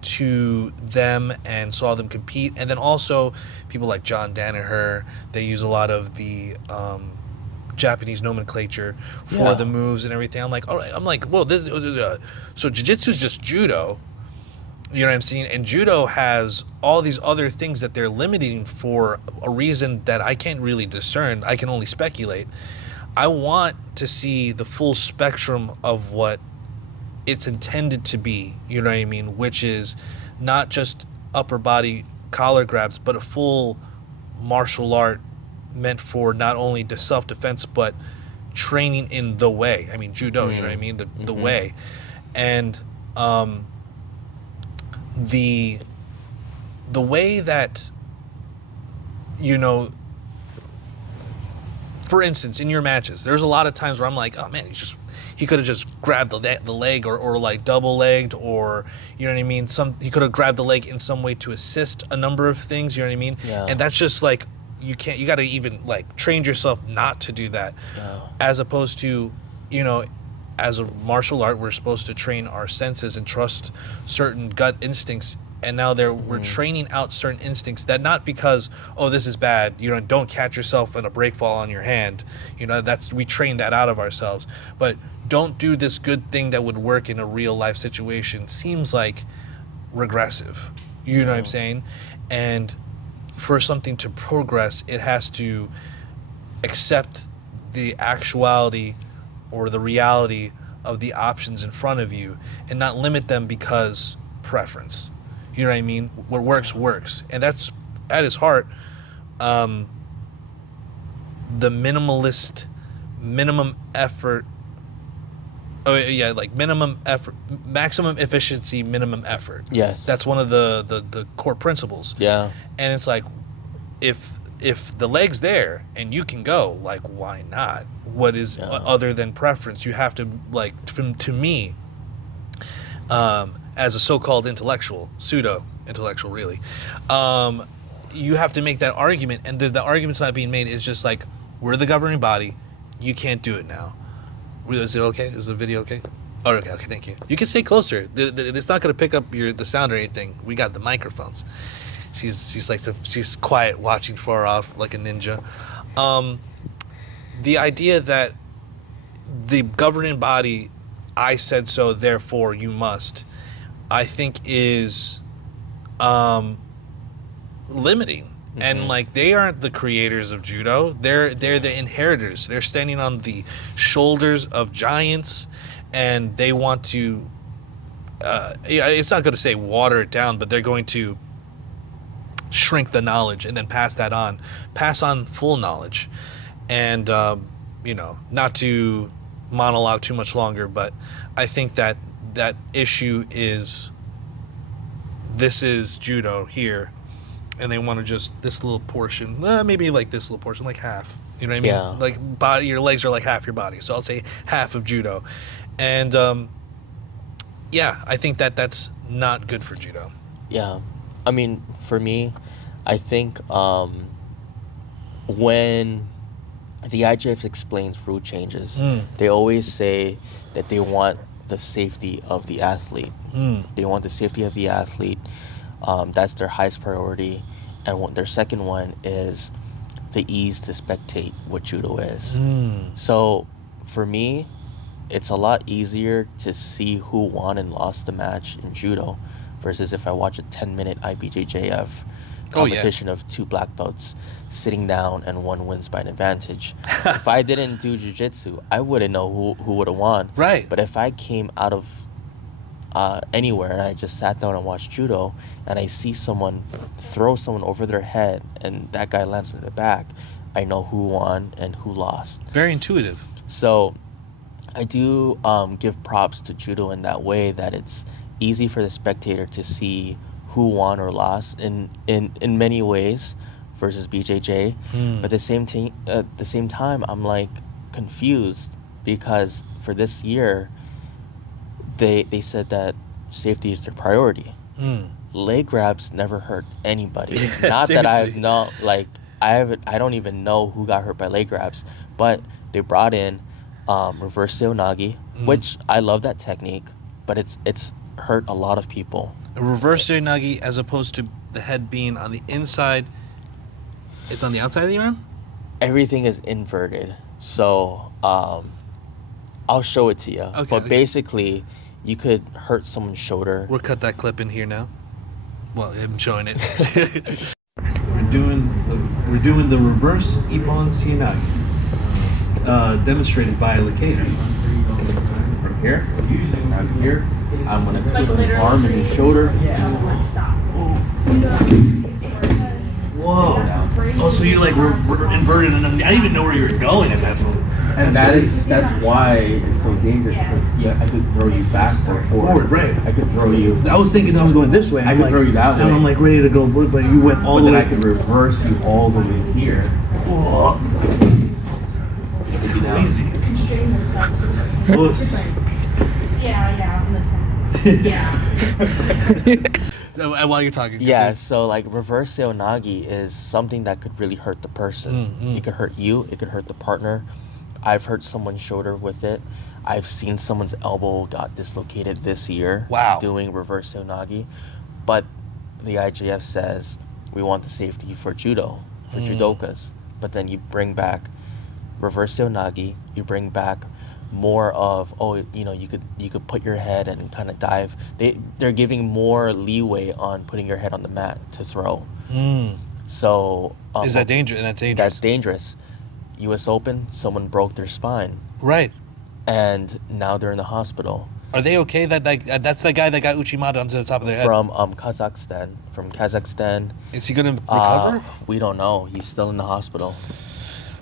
to them and saw them compete, and then also people like John Danaher, they use a lot of the Japanese nomenclature for the moves and everything. I'm like, all right, well, this, so jiu-jitsu is just judo, you know what I'm saying? And judo has all these other things that they're limiting for a reason that I can't really discern. I can only speculate. I want to see the full spectrum of what it's intended to be, you know what I mean? Which is not just upper body collar grabs, but a full martial art meant for not only the self-defense, but training in the way. I mean, judo, you know what I mean? The way. And the way that, you know, for instance, in your matches, there's a lot of times where I'm like, oh man, he could have just grabbed the leg, or like double legged, or, you know what I mean? He could have grabbed the leg in some way to assist a number of things, you know what I mean? Yeah. And that's just like, you got to even like train yourself not to do that. Yeah. As opposed to, you know, as a martial art, we're supposed to train our senses and trust certain gut instincts. And now we're training out certain instincts that, not because, oh, this is bad, you know, don't catch yourself in a break fall on your hand. You know, we train that out of ourselves. But don't do this good thing that would work in a real life situation. Seems like regressive. You know what I'm saying? And for something to progress, it has to accept the actuality or the reality of the options in front of you, and not limit them because preference. You know what I mean? What works. And that's, at its heart, the minimalist, minimum effort. Oh yeah, like minimum effort, maximum efficiency, minimum effort. Yes. That's one of the core principles. Yeah. And it's like, if the leg's there and you can go, like, why not? What is other than preference? You have to, like, to me, as a so-called intellectual, pseudo intellectual, really. You have to make that argument, and the argument's not being made. It's just like, we're the governing body. You can't do it now. Is it okay? Is the video okay? Oh, okay, thank you. You can stay closer. It's not going to pick up the sound or anything. We got the microphones. She's quiet, watching far off like a ninja. The idea that the governing body, I said so, therefore you must, I think is limiting. Mm-hmm. And like, they aren't the creators of judo. They're the inheritors. They're standing on the shoulders of giants, and they want to. It's not going to say water it down, but they're going to shrink the knowledge and then pass on full knowledge, and not to monologue too much longer, but I think that issue is, this is judo here. And they want to just this little portion, maybe like this little portion, like half. You know what I mean? Yeah. Like body, your legs are like half your body. So I'll say half of judo, and I think that's not good for judo. Yeah, I mean, for me, I think when the IJF explains rule changes, they always say that they want the safety of the athlete. They want the safety of the athlete. That's their highest priority. And their second one is the ease to spectate what judo is. So for me, it's a lot easier to see who won and lost the match in judo versus if I watch a 10-minute IBJJF competition of two black belts sitting down and one wins by an advantage. If I didn't do jiu-jitsu, I wouldn't know who would have won. Right. But if I came out of anywhere and I just sat down and watched judo and I see someone throw someone over their head and that guy lands on their back, I know who won and who lost. Very intuitive. So I do give props to judo in that way, that it's easy for the spectator to see who won or lost in many ways versus BJJ. But at the same time, I'm like confused because for this year, they said that safety is their priority. Leg grabs never hurt anybody. Not that I've I don't even know who got hurt by leg grabs, but they brought in reverse Seonagi, which I love that technique, but it's hurt a lot of people. A reverse Seonagi, as opposed to the head being on the inside, it's on the outside of the arm? Everything is inverted. So I'll show it to you. Okay, but basically, you could hurt someone's shoulder. We'll cut that clip in here now. Well, I'm showing it. We're doing the reverse Ippon Seonagi, demonstrated by Lakea. From here, out here, I'm gonna twist his arm and his shoulder. Whoa! Oh, so you like were inverted, and I didn't even know where you were going at that moment. And that's why it's so dangerous, because I could throw you back or forward. Right. I could throw you. I was thinking I was going this way. I could throw you that way. And I'm like ready to go, but you went all the way. But then I could reverse you all the way here. Whoa. That's crazy. Yeah. While you're talking. Yeah, so like reverse Seonagi is something that could really hurt the person. It could hurt you. It could hurt the partner. I've hurt someone's shoulder with it. I've seen someone's elbow got dislocated this year. Wow. Doing reverse Seonagi. But the IJF says we want the safety for judo, for judokas. But then you bring back reverse Seonagi, you bring back more of, you could put your head and kind of dive. They're giving more leeway on putting your head on the mat to throw. So is that dangerous? That's dangerous. That's dangerous. US Open, someone broke their spine. Right. And now they're in the hospital. Are they okay? That's the guy that got Uchimata onto the top of their head. From Kazakhstan. From Kazakhstan. Is he going to recover? We don't know. He's still in the hospital.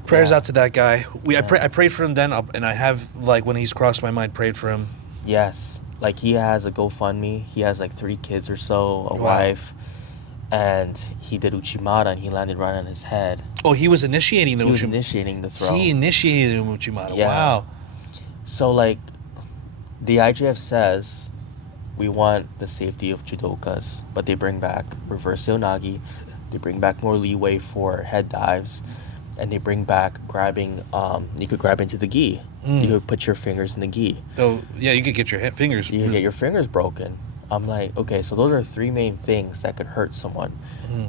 Prayers out to that guy. I prayed for him then, and I have, like, when he's crossed my mind, prayed for him. Yes. Like, he has a GoFundMe. He has like 3 kids or so, a wife. And he did Uchimata, and he landed right on his head. Oh, he was initiating the Uchimata. He was initiating the throw. He initiated Uchimata. Yeah. Wow. So, like, the IJF says we want the safety of judokas, but they bring back reverse Seonagi, they bring back more leeway for head dives, and they bring back grabbing. You could grab into the gi. You could put your fingers in the gi. So yeah, you could get your fingers. You could get your fingers broken. I'm like, okay, so those are three main things that could hurt someone.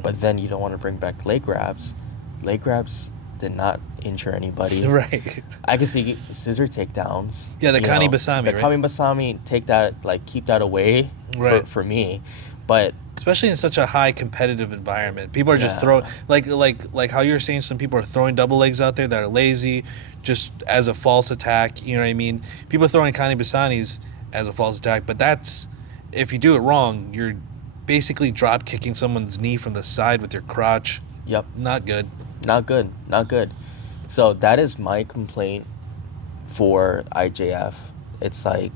But then you don't want to bring back leg grabs. Leg grabs did not injure anybody. Right. I can see scissor takedowns. Yeah, the Kani Basami, the right? Kani Basami, take that, like, keep that away for me. But especially in such a high competitive environment, people are just throwing like how you're saying. Some people are throwing double legs out there that are lazy, just as a false attack. You know what I mean? People are throwing Kani Basanis as a false attack, but that's, if you do it wrong, you're basically drop kicking someone's knee from the side with your crotch. Yep. Not good. Not good. Not good. So that is my complaint for IJF. It's like,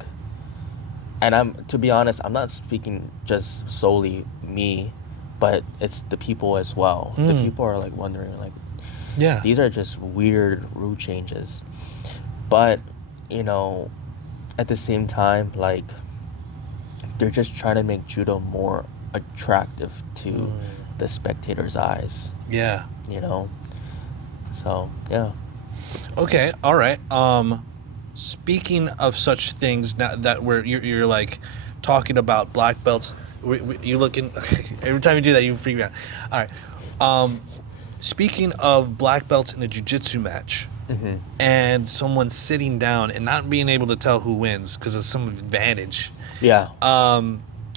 and to be honest, I'm not speaking just solely me, but it's the people as well. The people are like wondering, like, yeah, these are just weird rule changes. But, you know, at the same time, like, they're just trying to make judo more attractive to the spectators' eyes. Yeah. You know? So, yeah. Okay, all right. Speaking of such things, now that you're like talking about black belts, you looking every time you do that, you freak me out. All right. Speaking of black belts in the jiu-jitsu match, and someone sitting down and not being able to tell who wins because of some advantage. Yeah.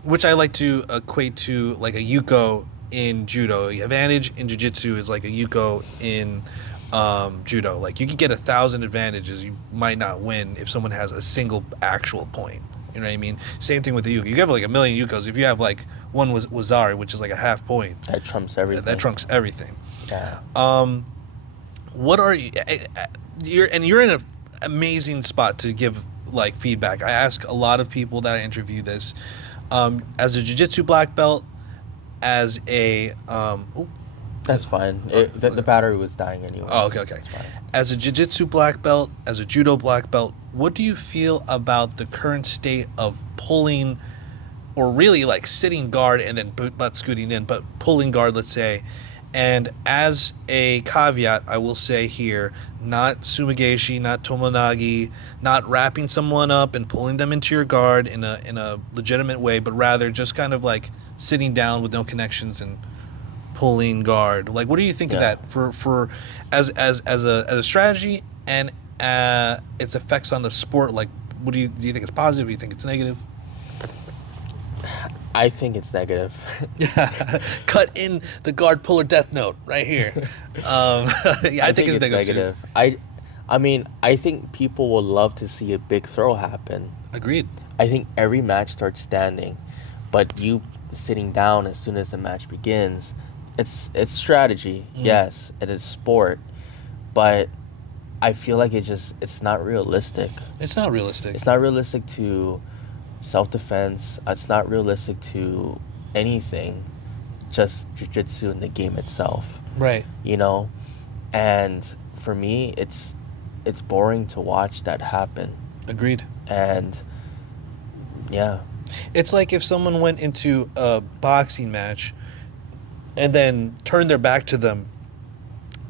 Which I like to equate to like a yuko in judo. Advantage in jiu-jitsu is like a yuko in judo. Like, you could get 1,000 advantages, you might not win if someone has a single actual point. You know what I mean? Same thing with the yuko. You have like 1,000,000 yukos. If you have like one wazari, which is like a half point, that trumps everything. That trumps everything. Yeah. What are you? You're in an amazing spot to give like feedback. I ask a lot of people that I interview this. As a jiu-jitsu black belt, as a that's fine. The battery was dying anyway. Oh, okay. As a jiu-jitsu black belt, as a judo black belt, what do you feel about the current state of pulling, or really like sitting guard and then butt scooting in, but pulling guard, let's say? And as a caveat, I will say here, not sumigeshi, not tomonagi, not wrapping someone up and pulling them into your guard in a legitimate way, but rather just kind of like sitting down with no connections and pulling guard. Like, what do you think of that for as a strategy and its effects on the sport? Like, what do you think it's positive? Do you think it's negative? I think it's negative. Yeah, cut in the guard puller death note right here. I think it's negative too. I mean, I think people will love to see a big throw happen. Agreed. I think every match starts standing, but you sitting down as soon as the match begins, it's strategy. Yes, it is sport, but I feel like it's not realistic. It's not realistic. It's not realistic to self-defense. It's not realistic to anything, just jiu-jitsu in the game itself. Right. You know? And for me, it's boring to watch that happen. Agreed. And yeah. It's like if someone went into a boxing match and then turned their back to them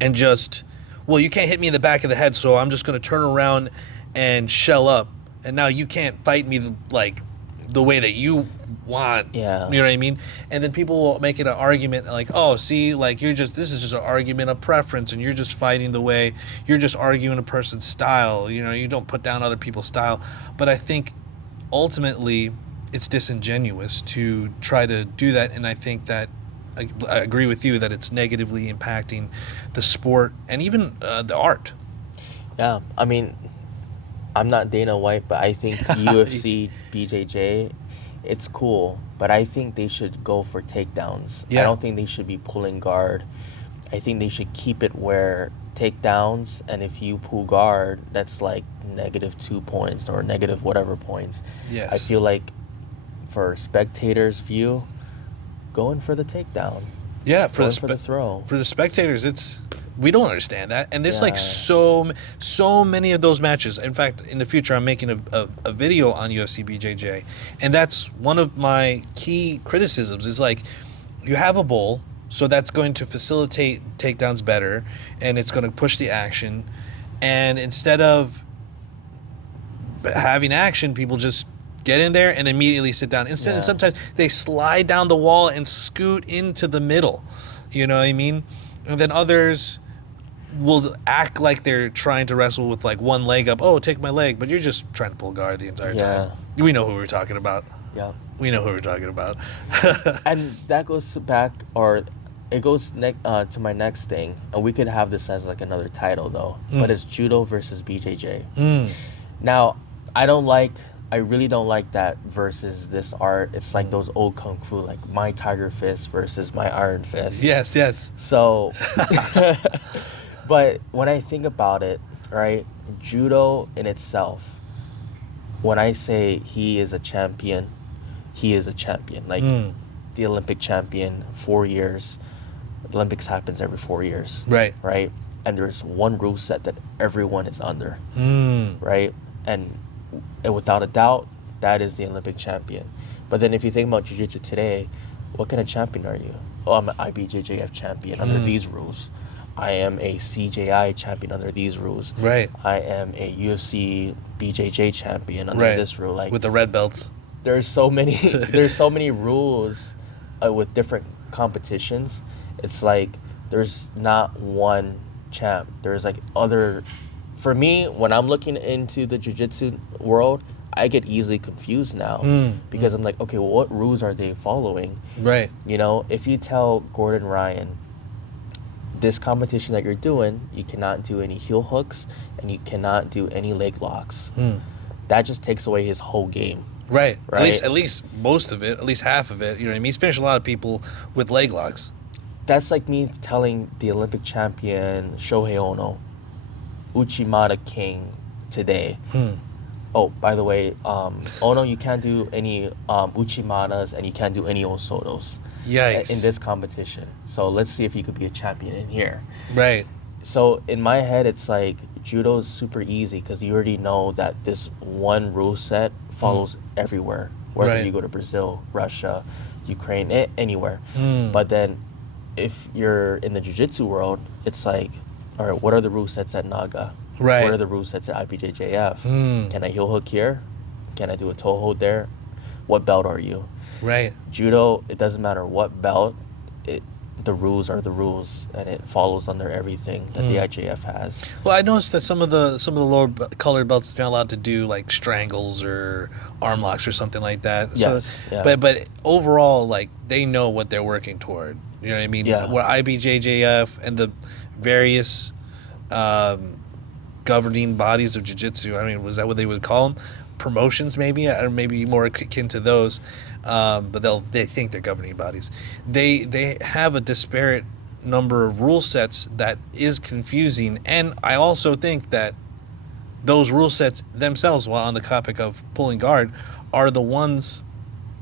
and just, well, you can't hit me in the back of the head, so I'm just going to turn around and shell up. And now you can't fight me like the way that you want. Yeah. You know what I mean? And then people will make it an argument like, oh, see, like this is just an argument of preference, and you're just fighting the way, you're just arguing a person's style. You know, you don't put down other people's style. But I think ultimately it's disingenuous to try to do that. And I think that I agree with you that it's negatively impacting the sport and even the art. Yeah. I mean, I'm not Dana White, but I think UFC BJJ, it's cool, but I think they should go for takedowns. Yeah. I don't think they should be pulling guard. I think they should keep it where takedowns, and if you pull guard, that's like -2 points or negative whatever points. Yes. I feel like for spectators' view, going for the takedown. Yeah, for the throw. For the spectators, We don't understand that, and there's like Yeah. so many of those matches. In fact, in the future, I'm making a video on UFC BJJ, and that's one of my key criticisms. Is like, you have a bowl, so that's going to facilitate takedowns better, and it's going to push the action, and instead of having action, people just get in there and immediately sit down. Instead, Yeah. sometimes they slide down the wall and scoot into the middle. You know what I mean? And then others will act like they're trying to wrestle with like one leg up. Oh, take my leg, but you're just trying to pull guard the entire time. We know who we're talking about. Yeah. We know who we're talking about. And that goes back, or it goes to my next thing, and we could have this as like another title though, but it's judo versus BJJ. Now, I really don't like that versus this art. It's like those old kung fu, like my tiger fist versus my iron fist. Yes. So, but when I think about it, right, judo in itself, when I say he is a champion, he is a champion. Like the Olympic champion, 4 years. Olympics happens every 4 years. Right. Right? And there's one rule set that everyone is under. Right? And without a doubt, that is the Olympic champion. But then if you think about jiu-jitsu today, what kind of champion are you? Oh, I'm an IBJJF champion under these rules. I am a CJI champion under these rules. Right. I am a UFC BJJ champion under this rule. Like, with the red belts. there's so many rules with different competitions. It's like there's not one champ. There's like other. For me, when I'm looking into the jiu-jitsu world, I get easily confused now because I'm like, okay, well, what rules are they following? Right. You know, if you tell Gordon Ryan, this competition that you're doing, you cannot do any heel hooks and you cannot do any leg locks. That just takes away his whole game. Right. Right? At least most of it, at least half of it. You know what I mean? He's finished a lot of people with leg locks. That's like me telling the Olympic champion Shohei Ono, Uchimata King today. Oh, by the way, Ono, you can't do any Uchimatas and you can't do any Osotos Yikes. in this competition. So let's see if you could be a champion in here. Right. So in my head, it's like judo is super easy because you already know that this one rule set follows everywhere, whether Right. you go to Brazil, Russia, Ukraine, anywhere. But then if you're in the jiu-jitsu world, it's like, all right, what are the rule sets at Naga? Right. What are the rule sets at IBJJF? Can I heel hook here? Can I do a toe hold there? What belt are you? Right. Judo, it doesn't matter what belt, the rules are the rules, and it follows under everything that the IJF has. Well, I noticed that some of the lower colored belts are not allowed to do like strangles or arm locks or something like that. Yes, So, yeah. but overall, like they know what they're working toward. You know what I mean? Yeah. Where IBJJF and the various governing bodies of jiu-jitsu, I mean, was that what they would call them? Promotions, maybe, or maybe more akin to those. But they think they're governing bodies. They have a disparate number of rule sets that is confusing, and I also think that those rule sets themselves, while on the topic of pulling guard, are the ones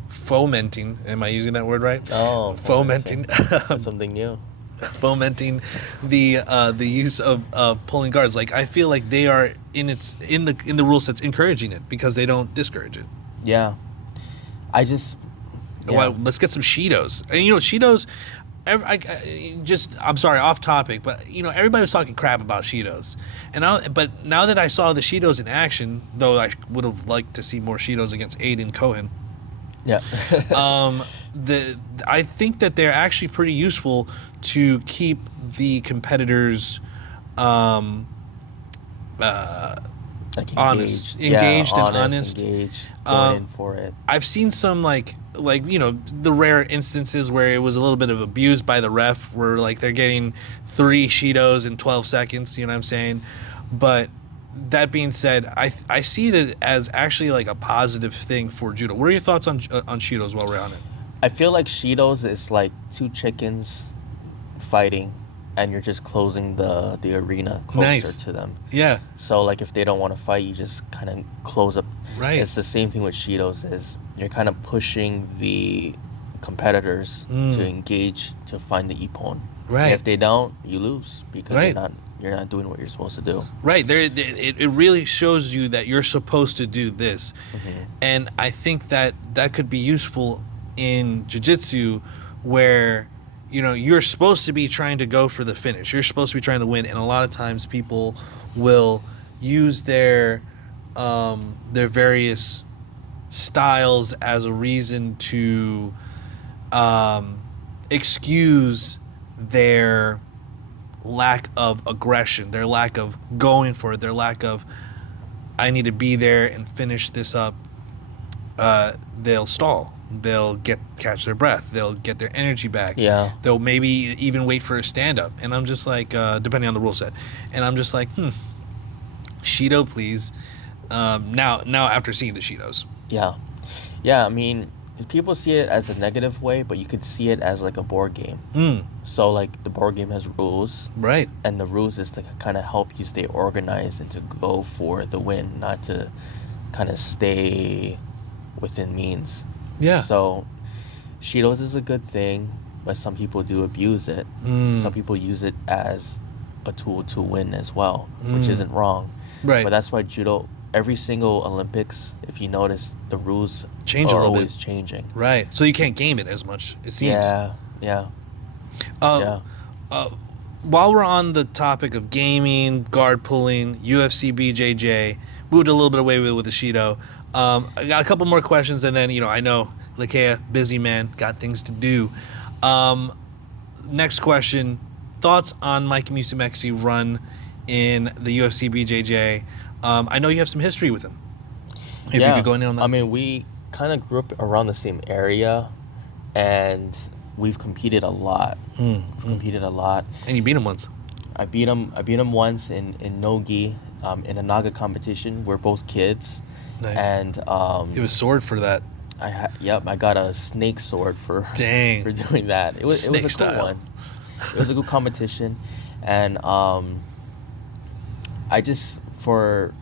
fomenting. Am I using that word right? Oh, fomenting. That's something new. Fomenting the use of pulling guards. Like I feel like they are in the rule sets encouraging it because they don't discourage it. Yeah. Well, let's get some Shidos. And you know, Shidos. I'm sorry, off topic, but you know, everybody was talking crap about Shidos, but now that I saw the Shidos in action, though I would have liked to see more Shidos against Aiden Cohen. Yeah. I think that they're actually pretty useful to keep the competitors Like honest, Yeah, engaged and honest. Engaged, going in for it. I've seen some like you know, the rare instances where it was a little bit of abuse by the ref, where like they're getting 3 Shidos in 12 seconds. You know what I'm saying? But that being said, I see it as actually like a positive thing for judo. What are your thoughts on Shidos while we're on it? I feel like Shidos is like 2 chickens fighting, and you're just closing the arena closer to them. Yeah. So like if they don't want to fight, you just kind of close up. Right. It's the same thing with Shidos is you're kind of pushing the competitors to engage to find the ippon. Right. And if they don't, you lose because Right. you're not doing what you're supposed to do. Right. It really shows you that you're supposed to do this. And I think that could be useful in jiu-jitsu where, you know, you're supposed to be trying to go for the finish. You're supposed to be trying to win. And a lot of times people will use their various styles as a reason to excuse their lack of aggression, their lack of going for it, their lack of, I need to be there and finish this up. They'll stall. They'll catch their breath. They'll get their energy back. Yeah. They'll maybe even wait for a stand-up. And I'm just like, depending on the rule set. And I'm just like, Shido, please. Now after seeing the Shidos. Yeah. Yeah, I mean, people see it as a negative way, but you could see it as like a board game. So like the board game has rules. Right. And the rules is to kind of help you stay organized and to go for the win, not to kind of stay within means. Yeah. So Shidos is a good thing, but some people do abuse it. Some people use it as a tool to win as well, which isn't wrong. Right. But that's why judo, every single Olympics, if you notice, the rules Change a are little always bit. changing. Right. So you can't game it as much, it seems. Yeah. While we're on the topic of gaming, guard pulling, UFC BJJ, moved a little bit away with the Shido. I got a couple more questions, and then, you know, I know Lakea, busy man, got things to do. Next question, thoughts on Mike Musumeci run in the UFC BJJ? I know you have some history with him. If you could go in on that. I mean, we kind of grew up around the same area, and we've competed a lot. We've competed a lot. And you beat him once. I beat him once in Nogi, in a Naga competition. We're both kids. Nice. And You have a sword for that. I got a snake sword for Dang. for doing that. It was Snake a cool style. one. It was a good competition, and I just for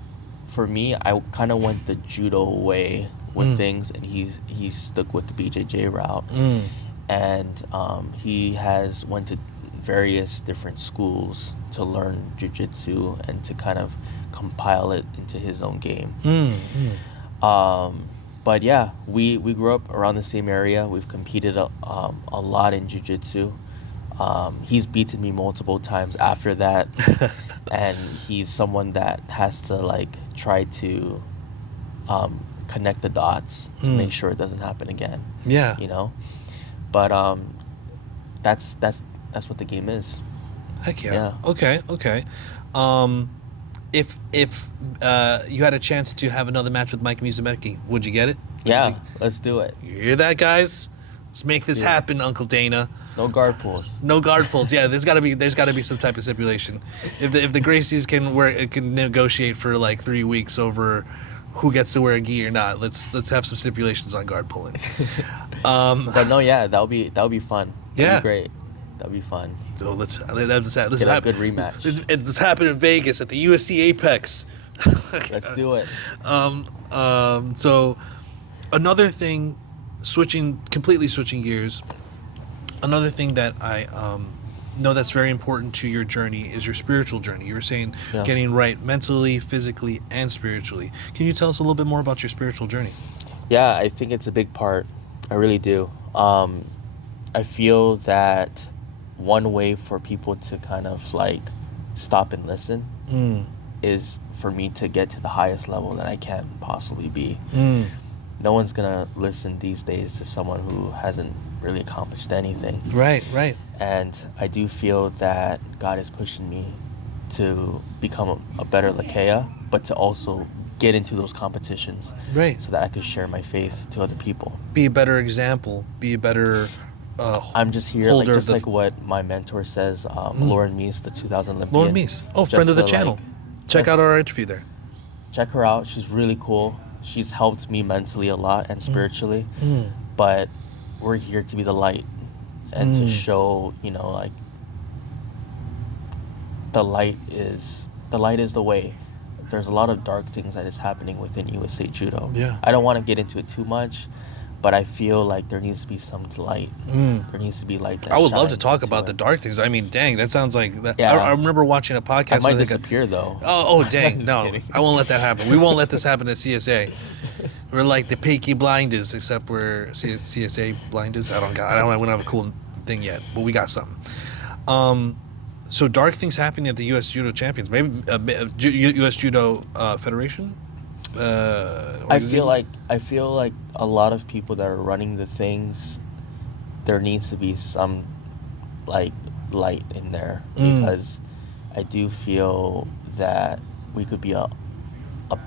me, I kind of went the judo way with things, and he stuck with the BJJ route, and he has went to various different schools to learn jiu-jitsu and to kind of compile it into his own game. But yeah, we grew up around the same area. We've competed a lot in jiu-jitsu. He's beaten me multiple times after that, and he's someone that has to like try to connect the dots to make sure it doesn't happen again. Yeah. You know, but that's what the game is. Heck yeah. Yeah. Okay. If you had a chance to have another match with Mike Musumeci, would you get it? Yeah, let's do it. You hear that, guys? Let's make this happen, Uncle Dana. No guard pulls. No guard pulls. Yeah, there's got to be some type of stipulation. If the Gracies can negotiate for like 3 weeks over who gets to wear a gi or not, let's have some stipulations on guard pulling. But no, yeah, that'll be fun. That'd Yeah. be great. That'd be fun. So let's Get a good rematch. This happened in Vegas at the USC Apex. Let's do it. So another thing, completely switching gears. Another thing that I know that's very important to your journey is your spiritual journey. You were saying getting right mentally, physically, and spiritually. Can you tell us a little bit more about your spiritual journey? Yeah, I think it's a big part. I really do. I feel that one way for people to kind of like stop and listen is for me to get to the highest level that I can possibly be. No one's gonna listen these days to someone who hasn't really accomplished anything. Right. And I do feel that God is pushing me to become a better Lakea, but to also get into those competitions, Right. so that I could share my faith to other people. Be a better example. Be a better I'm just here, holder like, of just the- like what my mentor says. Lauren Meese, the 2000 Olympian. Lauren Meese. Oh, just friend of the to, channel. like, Check out our interview there. check her out. She's really cool. She's helped me mentally a lot and spiritually. But we're here to be the light and to show, like, the light is the way. There's a lot of dark things that is happening within USA Judo. Yeah. I don't want to get into it too much, but I feel like there needs to be some light. There needs to be light that I would love to shines talk into about it. the dark things. I mean, dang, that sounds like that. Yeah. I remember watching a podcast. I might where they disappear though. Oh, dang, Just no, kidding. I won't let that happen. We won't let this happen at CSA. We're like the Peaky Blinders, except we're CSA Blinders. We don't have a cool thing yet, but we got something. So dark things happening at the US Judo Champions, maybe US Judo Federation. I feel like a lot of people that are running the things, there needs to be some like light in there, because I do feel that we could be a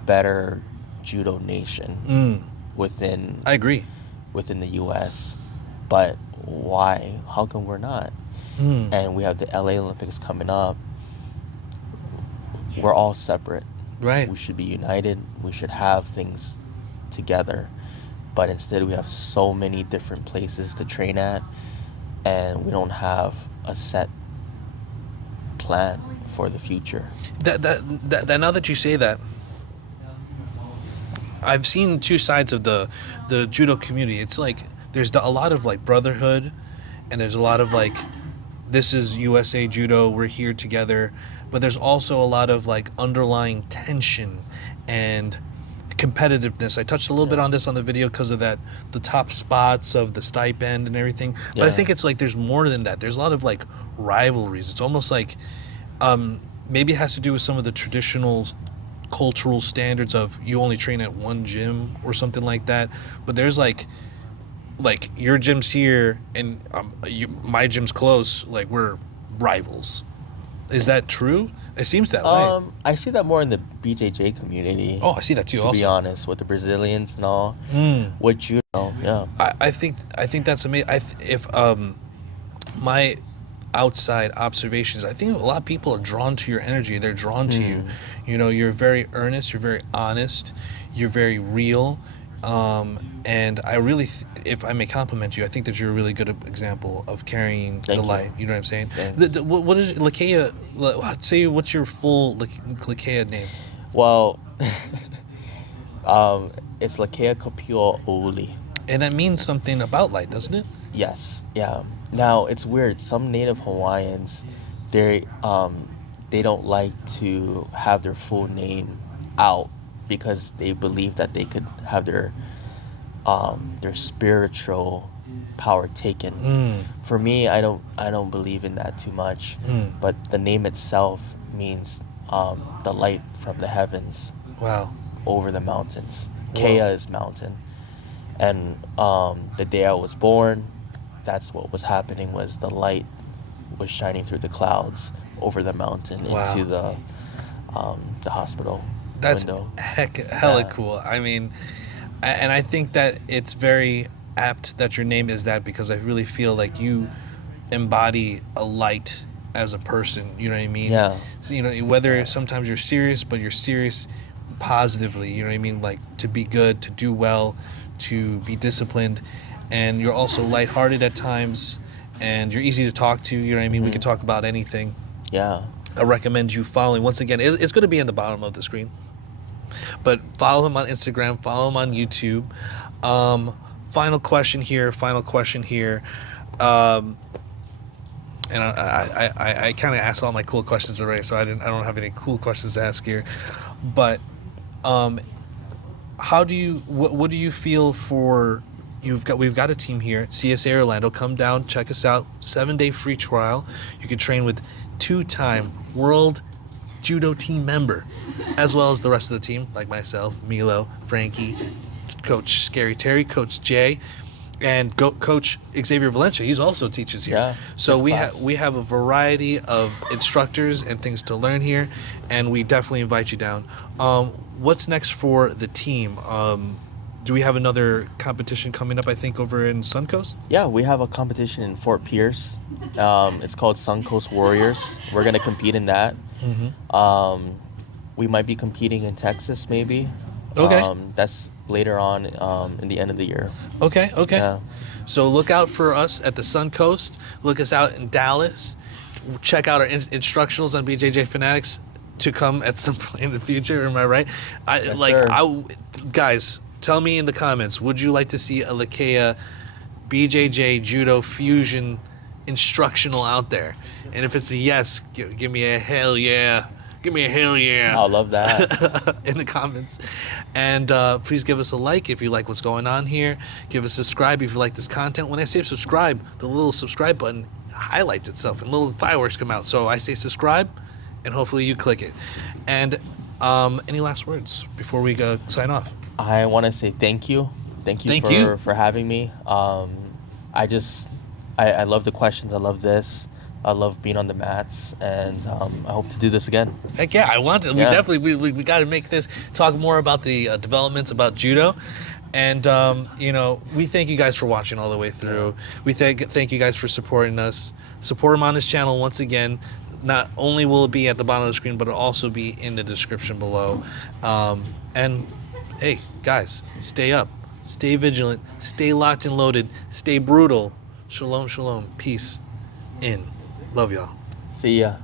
better judo nation within I agree. within the US, but why? How come we're not? And we have the LA Olympics coming up. We're all separate. Right. We should be united. We should have things together. But instead we have so many different places to train at, and we don't have a set plan for the future. That now that you say that, I've seen two sides of the judo community. It's like there's a lot of like brotherhood, and there's a lot of like, this is USA Judo, we're here together. But there's also a lot of like underlying tension and competitiveness. I touched a little bit on this on the video because of that, the top spots of the stipend and everything. But I think it's like there's more than that. There's a lot of like rivalries. It's almost like maybe it has to do with some of the traditional cultural standards of you only train at one gym or something like that. But there's like your gym's here and my gym's close. Like we're rivals. Is that true? It seems that way. I see that more in the BJJ community. Oh, I see that too. To be honest, with the Brazilians and all, with judo, yeah. I think that's amazing. If my outside observations, I think a lot of people are drawn to your energy. They're drawn to you. You know, you're very earnest. You're very honest. You're very real. And I really, if I may compliment you, I think that you're a really good example of carrying the light. You know what I'm saying? What is Lakea? Say what's your full Lakea name? Well, it's Lakea Kapio Ouli. And that means something about light, doesn't it? Yes. Yeah. Now it's weird. Some Native Hawaiians, they don't like to have their full name out, because they believe that they could have their spiritual power taken. For me, I don't believe in that too much. But the name itself means the light from the heavens. Wow. Over the mountains. Kea is mountain. And the day I was born, that's what was happening, was the light was shining through the clouds over the mountain into the hospital. That's window. hella cool. I mean, and I think that it's very apt that your name is that, because I really feel like you embody a light as a person. You know what I mean? Yeah. So, you know, whether sometimes you're serious, but you're serious positively. You know what I mean? Like to be good, to do well, to be disciplined, and you're also lighthearted at times, and you're easy to talk to. You know what I mean? We can talk about anything. Yeah. I recommend you following. Once again, it's going to be in the bottom of the screen. But follow him on Instagram, follow him on YouTube. Final question here. And I kind of asked all my cool questions already, so I don't have any cool questions to ask here. But what do you feel for? We've got a team here at CSA Orlando. Come down, check us out. 7-day free trial. You can train with 2-time world judo team member, as well as the rest of the team, like myself, Milo, Frankie, Coach Scary Terry, Coach Jay, and Coach Xavier Valencia. He's also teaches here. Yeah, so we have a variety of instructors and things to learn here, and we definitely invite you down. What's next for the team? Do we have another competition coming up, I think, over in Suncoast? Yeah, we have a competition in Fort Pierce. It's called Suncoast Warriors. We're going to compete in that. We might be competing in Texas, maybe. Okay. That's later on in the end of the year. Okay. Yeah. So look out for us at the Suncoast. Look us out in Dallas. Check out our instructionals on BJJ Fanatics to come at some point in the future. Am I right? Yes, sir. Guys, Tell me in the comments, would you like to see a Lakea BJJ Judo Fusion instructional out there? And if it's a yes, give me a hell yeah. Give me a hell yeah. I love that. In the comments. And please give us a like if you like what's going on here. Give us a subscribe if you like this content. When I say subscribe, the little subscribe button highlights itself and little fireworks come out. So I say subscribe, and hopefully you click it. And any last words before we go sign off? I want to say thank you. Thank you for having me. I love the questions. I love this. I love being on the mats, and I hope to do this again. Heck yeah, I want to. We definitely we got to make this, talk more about the developments about judo. And, we thank you guys for watching all the way through. We thank you guys for supporting us. Support him on his channel once again. Not only will it be at the bottom of the screen, but it'll also be in the description below. And, hey, guys, stay up. Stay vigilant. Stay locked and loaded. Stay brutal. Shalom, shalom. Peace. In. Love y'all. See ya.